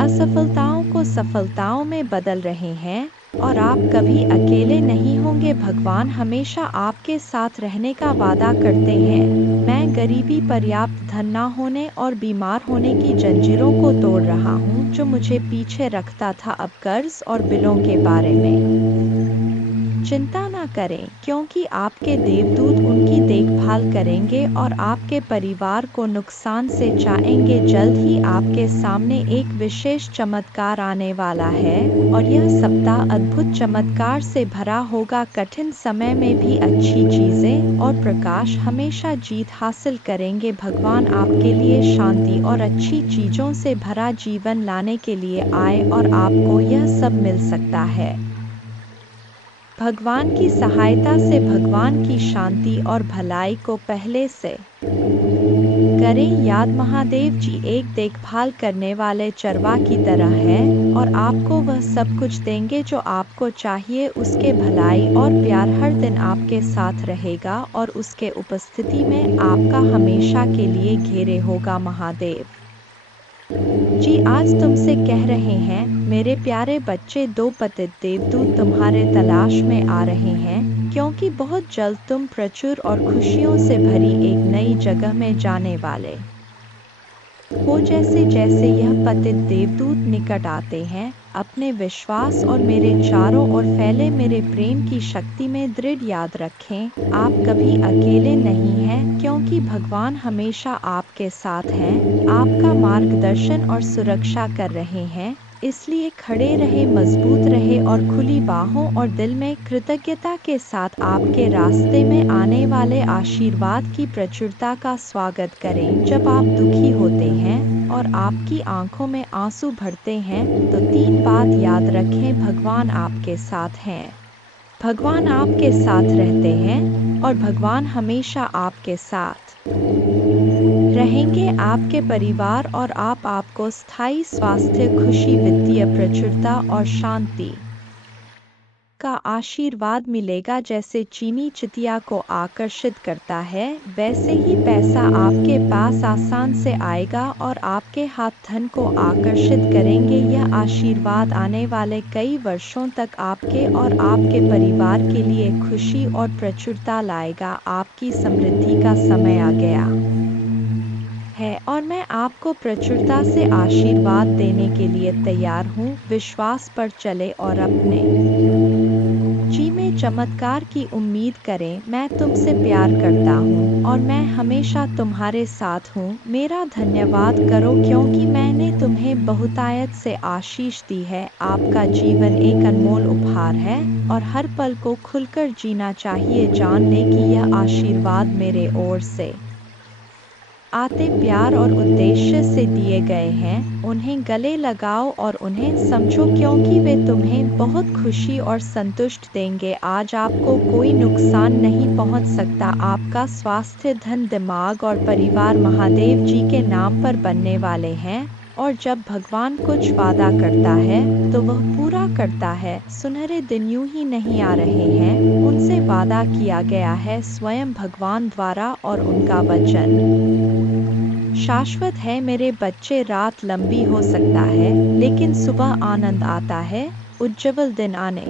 असफलताओं को सफलताओं में बदल रहे हैं और आप कभी अकेले नहीं होंगे। भगवान हमेशा आपके साथ रहने का वादा करते हैं। मैं गरीबी, पर्याप्त धन न होने और बीमार होने की जंजीरों को तोड़ रहा हूँ, जो मुझे पीछे रखता था। अब कर्ज और बिलों के बारे में चिंता न करें, क्योंकि आपके देवदूत उनकी देखभाल करेंगे और आपके परिवार को नुकसान से बचाएंगे। जल्द ही आपके सामने एक विशेष चमत्कार आने वाला है और यह सप्ताह अद्भुत चमत्कार से भरा होगा। कठिन समय में भी अच्छी चीजें और प्रकाश हमेशा जीत हासिल करेंगे। भगवान आपके लिए शांति और अच्छी चीजों से भरा जीवन लाने के लिए आए और आपको यह सब मिल सकता है। भगवान की सहायता से भगवान की शांति और भलाई को पहले से करें याद। महादेव जी एक देखभाल करने वाले चरवाह की तरह है और आपको वह सब कुछ देंगे जो आपको चाहिए। उसके भलाई और प्यार हर दिन आपके साथ रहेगा और उसके उपस्थिति में आपका हमेशा के लिए घेरे होगा। महादेव जी आज तुमसे कह रहे हैं, मेरे प्यारे बच्चे, दो पतित देवदूत तुम्हारे तलाश में आ रहे हैं, क्योंकि बहुत जल्द तुम प्रचुर और खुशियों से भरी एक नई जगह में जाने वाले हो। जैसे जैसे यह पतित देवदूत निकट आते हैं, अपने विश्वास और मेरे चारों ओर फैले मेरे प्रेम की शक्ति में दृढ़ याद रखें, आप कभी अकेले नहीं हैं, क्योंकि भगवान हमेशा आपके साथ हैं, आपका मार्गदर्शन और सुरक्षा कर रहे हैं। इसलिए खड़े रहे, मजबूत रहे और खुली बाहों और दिल में कृतज्ञता के साथ आपके रास्ते में आने वाले आशीर्वाद की प्रचुरता का स्वागत करें। जब आप दुखी होते हैं और आपकी आंखों में आंसू भरते हैं तो 3 बात याद रखें। भगवान आपके साथ हैं, भगवान आपके साथ रहते हैं और भगवान हमेशा आपके साथ रहेंगे। आपके परिवार और आपको स्थायी स्वास्थ्य, खुशी, वित्तीय प्रचुरता और शांति का आशीर्वाद मिलेगा। जैसे चीनी चिटिया को आकर्षित करता है, वैसे ही पैसा आपके पास आसान से आएगा और आपके हाथ धन को आकर्षित करेंगे। यह आशीर्वाद आने वाले कई वर्षों तक आपके और आपके परिवार के लिए खुशी और प्रचुरता लाएगा। आपकी समृद्धि का समय आ गया है और मैं आपको प्रचुरता से आशीर्वाद देने के लिए तैयार हूँ। विश्वास पर चले और अपने जी में चमत्कार की उम्मीद करें। मैं तुमसे प्यार करता हूँ और मैं हमेशा तुम्हारे साथ हूँ। मेरा धन्यवाद करो क्योंकि मैंने तुम्हें बहुतायत से आशीष दी है। आपका जीवन एक अनमोल उपहार है और हर पल को खुलकर जीना चाहिए। जान ले कि यह आशीर्वाद मेरे ओर से आते प्यार और उद्देश्य से दिए गए हैं। उन्हें गले लगाओ और उन्हें समझो क्योंकि वे तुम्हें बहुत खुशी और संतुष्ट देंगे। आज आपको कोई नुकसान नहीं पहुंच सकता। आपका स्वास्थ्य, धन, दिमाग और परिवार महादेव जी के नाम पर बनने वाले हैं और जब भगवान कुछ वादा करता है तो वह पूरा करता है। सुनहरे दिन यूं ही नहीं आ रहे हैं, उनसे वादा किया गया है स्वयं भगवान द्वारा और उनका वचन शाश्वत है। मेरे बच्चे, रात लंबी हो सकता है लेकिन सुबह आनंद आता है। उज्जवल दिन आने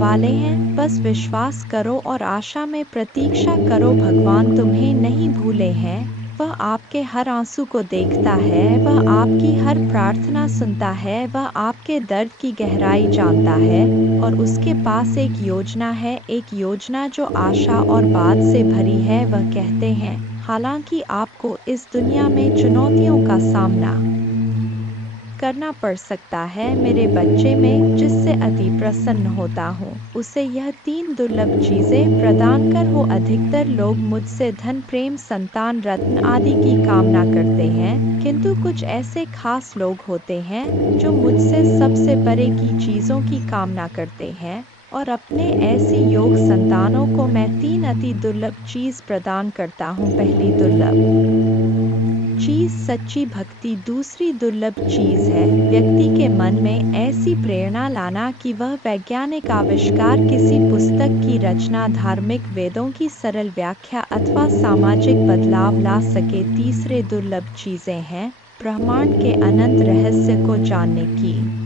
वाले हैं। बस विश्वास करो और आशा में प्रतीक्षा करो। भगवान तुम्हें नहीं भूले हैं। वह आपके हर आंसू को देखता है, वह आपकी हर प्रार्थना सुनता है, वह आपके दर्द की गहराई जानता है और उसके पास एक योजना है, एक योजना जो आशा और बाद से भरी है। वह कहते हैं, हालांकि आपको इस दुनिया में चुनौतियों का सामना करना पड़ सकता है, मेरे बच्चे, में जिससे अति प्रसन्न होता हूँ उसे यह 3 दुर्लभ चीजें प्रदान कर हो। अधिकतर लोग मुझसे धन, प्रेम, संतान, रत्न आदि की कामना करते हैं, किंतु कुछ ऐसे खास लोग होते हैं जो मुझसे सबसे परे की चीजों की कामना करते हैं और अपने ऐसी योग संतानों को मैं 3 अति दुर्लभ चीज प्रदान करता हूँ। पहली दुर्लभ चीज सच्ची भक्ति। दूसरी दुर्लभ चीज है व्यक्ति के मन में ऐसी प्रेरणा लाना कि वह वैज्ञानिक आविष्कार, किसी पुस्तक की रचना, धार्मिक वेदों की सरल व्याख्या अथवा सामाजिक बदलाव ला सके। तीसरे दुर्लभ चीजें हैं ब्रह्मांड के अनंत रहस्य को जानने की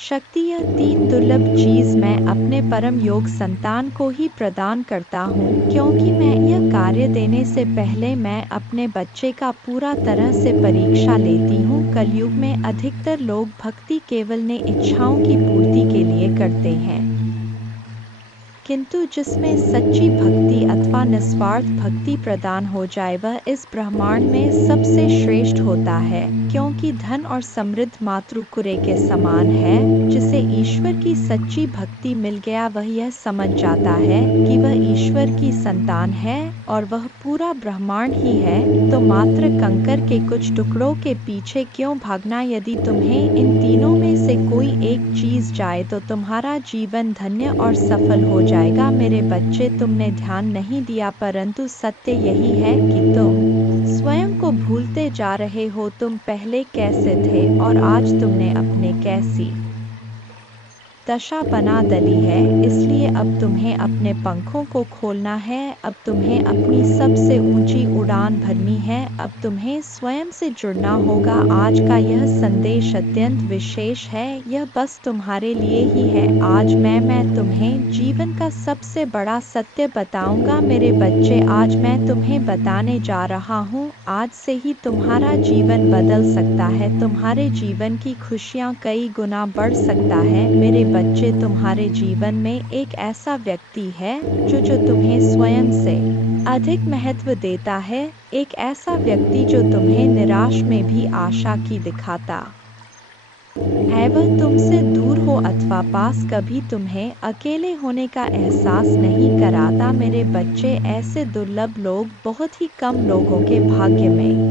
शक्ति। यह 3 दुर्लभ चीज मैं अपने परम योग संतान को ही प्रदान करता हूँ क्योंकि मैं यह कार्य देने से पहले मैं अपने बच्चे का पूरा तरह से परीक्षा लेती हूँ। कलयुग में अधिकतर लोग भक्ति केवल ने इच्छाओं की पूर्ति के लिए करते हैं, किंतु जिसमें सच्ची भक्ति अथवा निस्वार्थ भक्ति प्रदान हो जाए वह इस ब्रह्मांड में सबसे श्रेष्ठ होता है। क्योंकि धन और समृद्ध मातृकुरे के समान है। जिसे ईश्वर की सच्ची भक्ति मिल गया वह यह समझ जाता है कि वह ईश्वर की संतान है और वह पूरा ब्रह्मांड ही है। तो मात्र कंकर के कुछ टुकड़ों के पीछे क्यों भागना। यदि तुम्हें इन तीनों में से कोई एक चीज जाए तो तुम्हारा जीवन धन्य और सफल हो जाएगा। मेरे बच्चे, तुमने ध्यान नहीं दिया परंतु सत्य यही है कि तुम स्वयं को भूलते जा रहे हो। तुम पहले कैसे थे और आज तुमने अपने कैसी दशा बना डाली है। इसलिए अब तुम्हें अपने पंखों को खोलना है, अब तुम्हें अपनी सबसे ऊंची उड़ान भरनी है, अब तुम्हें स्वयं से जुड़ना होगा। आज का यह संदेश अत्यंत विशेष है, यह बस तुम्हारे लिए ही है। आज मैं तुम्हें जीवन का सबसे बड़ा सत्य बताऊंगा। मेरे बच्चे, आज मैं तुम्हें बताने जा रहा हूँ, आज से ही तुम्हारा जीवन बदल सकता है, तुम्हारे जीवन की खुशियाँ कई गुना बढ़ सकता है। मेरे बच्चे, तुम्हारे जीवन में एक ऐसा व्यक्ति है जो तुम्हें स्वयं से अधिक महत्व देता है, एक ऐसा व्यक्ति जो तुम्हें निराश में भी आशा की दिखाता है वह तुमसे दूर हो अथवा पास, कभी तुम्हें अकेले होने का एहसास नहीं कराता। मेरे बच्चे, ऐसे दुर्लभ लोग बहुत ही कम लोगों के भाग्य में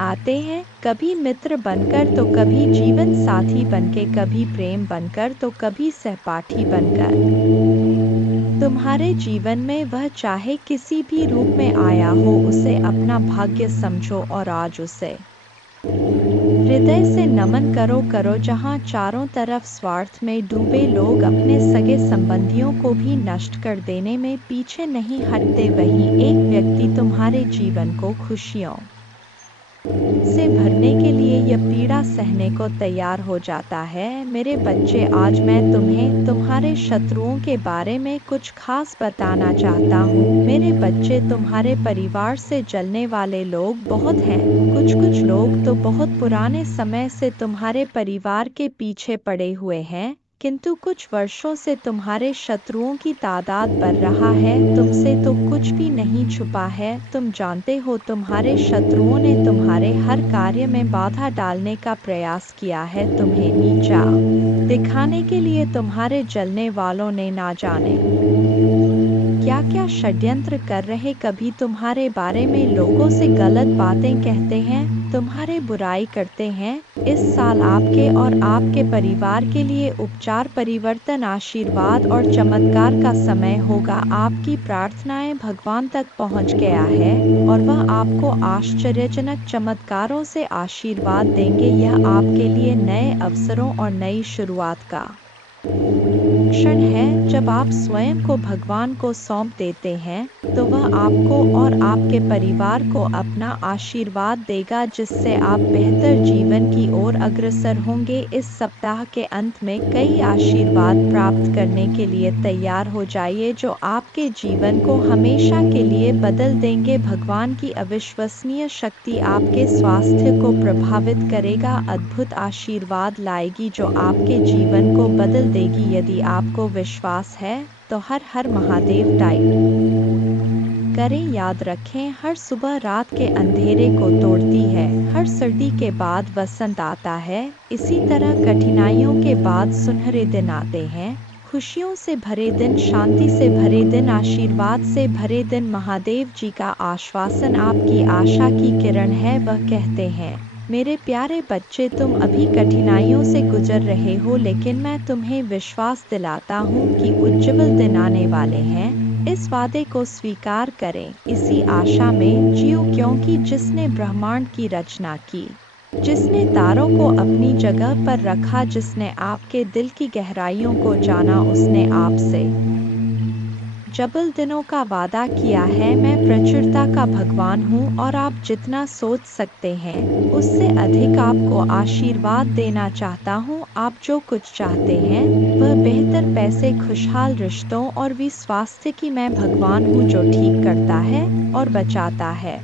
आते हैं, कभी मित्र बनकर तो कभी जीवन साथी बनके, कभी प्रेम बनकर तो कभी सहपाठी बनकर। तुम्हारे जीवन में वह चाहे किसी भी रूप में आया हो, उसे अपना भाग्य समझो और आज उसे हृदय से नमन करो। जहाँ चारों तरफ स्वार्थ में डूबे लोग अपने सगे संबंधियों को भी नष्ट कर देने में पीछे नहीं हटते, वहीं एक व्यक्ति तुम्हारे जीवन को खुशियों से भरने के लिए यह पीड़ा सहने को तैयार हो जाता है। मेरे बच्चे, आज मैं तुम्हें तुम्हारे शत्रुओं के बारे में कुछ खास बताना चाहता हूँ। मेरे बच्चे, तुम्हारे परिवार से जलने वाले लोग बहुत हैं। कुछ लोग तो बहुत पुराने समय से तुम्हारे परिवार के पीछे पड़े हुए हैं, किंतु कुछ वर्षों से तुम्हारे शत्रुओं की तादाद बढ़ रहा है। तुमसे तो कुछ भी नहीं छुपा है। तुम जानते हो, तुम्हारे शत्रुओं ने तुम्हारे हर कार्य में बाधा डालने का प्रयास किया है। तुम्हें नीचा दिखाने के लिए तुम्हारे जलने वालों ने ना जाने क्या क्या षड्यंत्र कर रहे। कभी तुम्हारे बारे में लोगों से गलत बातें कहते हैं, तुम्हारे बुराई करते हैं। इस साल आपके और आपके परिवार के लिए उपचार, परिवर्तन, आशीर्वाद और चमत्कार का समय होगा। आपकी प्रार्थनाएं भगवान तक पहुंच गया है और वह आपको आश्चर्यजनक चमत्कारों से आशीर्वाद देंगे। यह आपके लिए नए अवसरों और नई शुरुआत का क्षण है। जब आप स्वयं को भगवान को सौंप देते हैं, तो वह आपको और आपके परिवार को अपना आशीर्वाद देगा, जिससे आप बेहतर जीवन की ओर अग्रसर होंगे। इस सप्ताह के अंत में कई आशीर्वाद प्राप्त करने के लिए तैयार हो जाइए, जो आपके जीवन को हमेशा के लिए बदल देंगे। भगवान की अविश्वसनीय शक्ति आपके स्वास्थ्य को प्रभावित करेगा, अद्भुत आशीर्वाद लाएगी जो आपके जीवन को बदल देगी। यदि आपको विश्वास है तो हर हर महादेव टाइप करें। याद रखें, हर सुबह रात के अंधेरे को तोड़ती है, हर सर्दी के बाद वसंत आता है। इसी तरह कठिनाइयों के बाद सुनहरे दिन आते हैं, खुशियों से भरे दिन, शांति से भरे दिन, आशीर्वाद से भरे दिन। महादेव जी का आश्वासन आपकी आशा की किरण है। वह कहते हैं, मेरे प्यारे बच्चे, तुम अभी कठिनाइयों से गुजर रहे हो, लेकिन मैं तुम्हें विश्वास दिलाता हूँ कि उज्ज्वल दिन आने वाले हैं। इस वादे को स्वीकार करें, इसी आशा में जियो, क्योंकि जिसने ब्रह्मांड की रचना की, जिसने तारों को अपनी जगह पर रखा, जिसने आपके दिल की गहराइयों को जाना, उसने आपसे जबल दिनों का वादा किया है। मैं प्रचुरता का भगवान हूँ और आप जितना सोच सकते हैं उससे अधिक आपको आशीर्वाद देना चाहता हूँ। आप जो कुछ चाहते हैं वह बेहतर पैसे, खुशहाल रिश्तों और भी स्वास्थ्य की मैं भगवान हूँ जो ठीक करता है और बचाता है,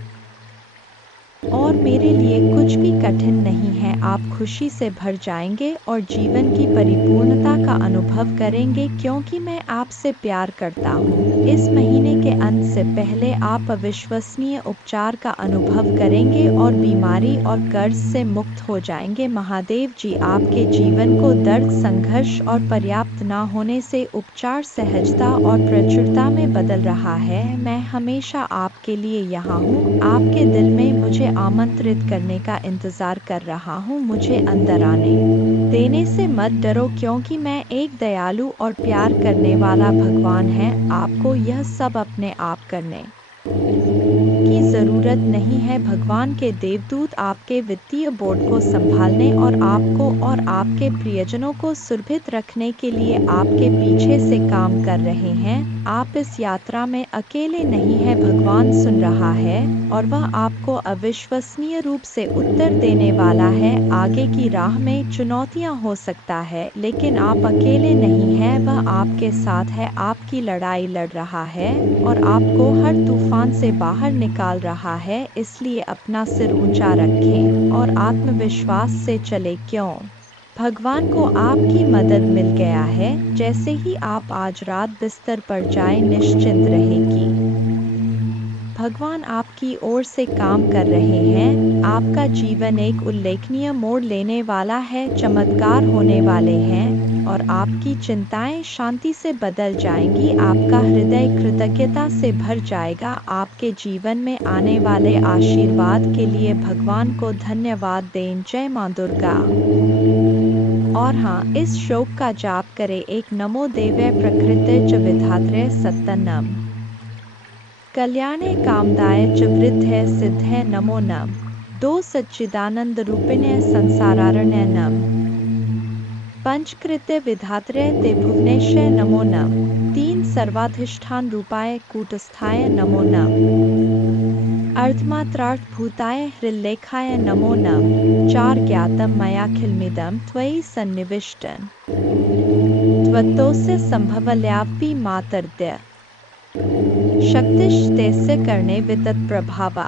और मेरे लिए कुछ भी कठिन नहीं है। आप खुशी से भर जाएंगे और जीवन की परिपूर्णता का अनुभव करेंगे, क्योंकि मैं आपसे प्यार करता हूँ। इस महीने के अंत से पहले आप अविश्वसनीय उपचार का अनुभव करेंगे और बीमारी और कर्ज से मुक्त हो जाएंगे। महादेव जी आपके जीवन को दर्द, संघर्ष और पर्याप्त न होने से उपचार, सहजता और प्रचुरता में बदल रहा है। मैं हमेशा आपके लिए यहाँ हूँ, आपके दिल में मुझे आमंत्रित करने का इंतजार कर रहा हूँ। मुझे अंदर आने देने से मत डरो, क्योंकि मैं एक दयालु और प्यार करने वाला भगवान है। आपको यह सब अपने आप करने की जरूरत नहीं है। भगवान के देवदूत आपके वित्तीय बोर्ड को संभालने और आपको और आपके प्रियजनों को सुरक्षित रखने के लिए आपके पीछे से काम कर रहे हैं। आप इस यात्रा में अकेले नहीं हैं। भगवान सुन रहा है और वह आपको अविश्वसनीय रूप से उत्तर देने वाला है। आगे की राह में चुनौतियां हो सकता है, लेकिन आप अकेले नहीं हैं। वह आपके साथ है, आपकी लड़ाई लड़ रहा है और आपको हर तूफान से बाहर निकाल रहा है। इसलिए अपना सिर ऊंचा रखें और आत्मविश्वास से चले, क्यों भगवान को आपकी मदद मिल गया है। जैसे ही आप आज रात बिस्तर पर जाएं, निश्चिंत रहें कि भगवान आपकी ओर से काम कर रहे हैं। आपका जीवन एक उल्लेखनीय मोड़ लेने वाला है, चमत्कार होने वाले हैं और आपकी चिंताएं शांति से बदल जाएंगी। आपका हृदय कृतज्ञता से भर जाएगा। आपके जीवन में आने वाले आशीर्वाद के लिए भगवान को धन्यवाद दें। जय मां दुर्गा। और हाँ, इस श्लोक का जाप करें। एक नमो देव्यै प्रकृते च विधात्रे सत्तनम कल्याणे कामदाय च वृद्धे सिद्धे नमो नम। 2 सच्चिदानंद रूपिणे संसारारण्य नम। पंचकृत्य विधात्रे ते भुवनेश्वर नमो नम। 3 सर्वाधिष्ठान रूपाय कूटस्थाय नमो नम। अर्धमात्रार्थ भूताय हृल्लेखाय नमो नम। 4 ज्ञातम मयाखिलमिदं त्वयि सन्निविष्टं त्वत्तोस्य संभवल्यापि मातर्द्य शक्तिश्तेस्य कर्णे वितत्प्रभावा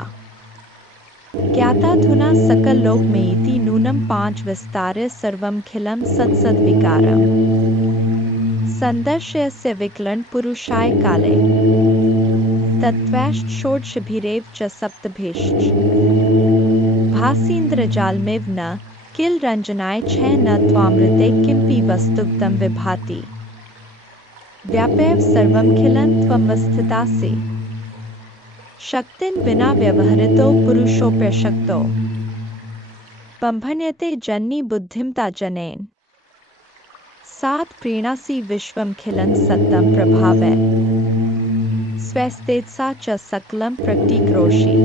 ज्ञाताधुना सकललोकमेति नूनं 5 विस्तार्य सर्वमखिलं सत्सद्विकारम् सन्दर्शयस्य विकलं पुरुषाय काले तत्त्वैश्च षोडशभिरेव च सप्तभिश्च भासीन्द्रजालमिव न किल रञ्जनाय छ न त्वामृते किमपि वस्तुक्तं विभाति व्यापैव सर्वमखिलं त्वमवस्थितासि शक्तिं विना व्यवहृतो पुरुषोऽप्यशक्तो बम्भन्यते जननी बुद्धिमता जनेन 7 प्रीणासि विश्वमखिलं सत्तं प्रभावै स्वस्तेजसा च सकलं प्रकटीकरोषि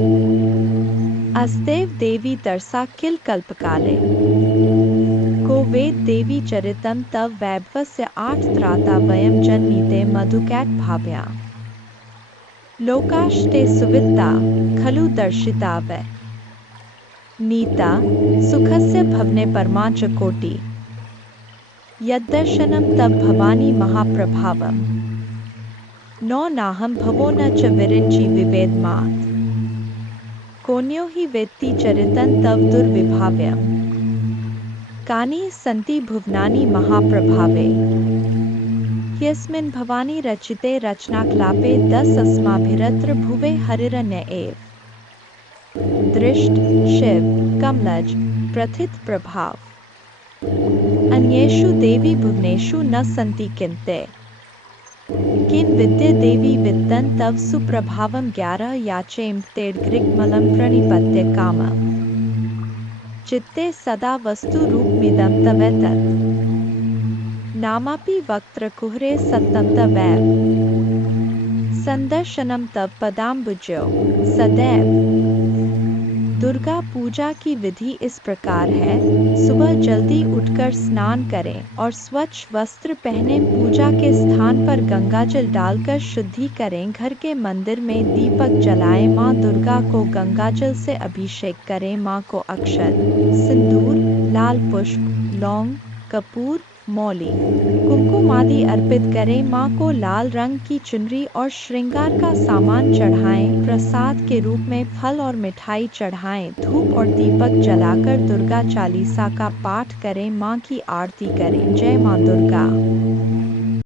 अस्तेव देवी तरसा किल कल्पकाले को वेद देवी चरितं तव वैभवस्य 8 त्राता वयं जन्मीते मधुकैट भाव्या लोकाश्ते सुवित्ता खलु दर्शिता वै नीता सुखस्य भवने परमा च कोटि यद्दर्शनं तव भवानी महाप्रभावम् नो नाहं भवो न च विरिञ्चि विवेदमात् कोन्यो हि वेत्ति चरितं तव दुर्विभाव्यम् कानि सन्ति भुवनानि महाप्रभावे यस्मिन् भवानी रचिते रचनाक्लापे 10 अस्माभिरत्र भुवे हरिरण्य एव दृष्ट शिव कमलज प्रथित प्रभाव अन्येषु देवी भुवनेषु न सन्ति किन्ते किं विद्ये देवी वित्तं तव सुप्रभावं 11 याचेम तेड्ग्रिग्मलं प्रणिपत्य कामम् चित्ते सदा वस्तु रूपमिदं तवेतत् नामापि वक्त्रकुहरे सत्तं तवैव संदर्शनं तव पदाम्बुजो सदैव। दुर्गा पूजा की विधि इस प्रकार है। सुबह जल्दी उठकर स्नान करें और स्वच्छ वस्त्र पहने पूजा के स्थान पर गंगाजल डालकर शुद्धि करें। घर के मंदिर में दीपक जलाएं। माँ दुर्गा को गंगाजल से अभिषेक करें। माँ को अक्षत सिंदूर लाल पुष्प लौंग कपूर मौली कुमकुम आदि अर्पित करें। माँ को लाल रंग की चुनरी और श्रृंगार का सामान चढ़ाएं। प्रसाद के रूप में फल और मिठाई चढ़ाएं। धूप और दीपक जलाकर दुर्गा चालीसा का पाठ करें। माँ की आरती करें। जय माँ दुर्गा।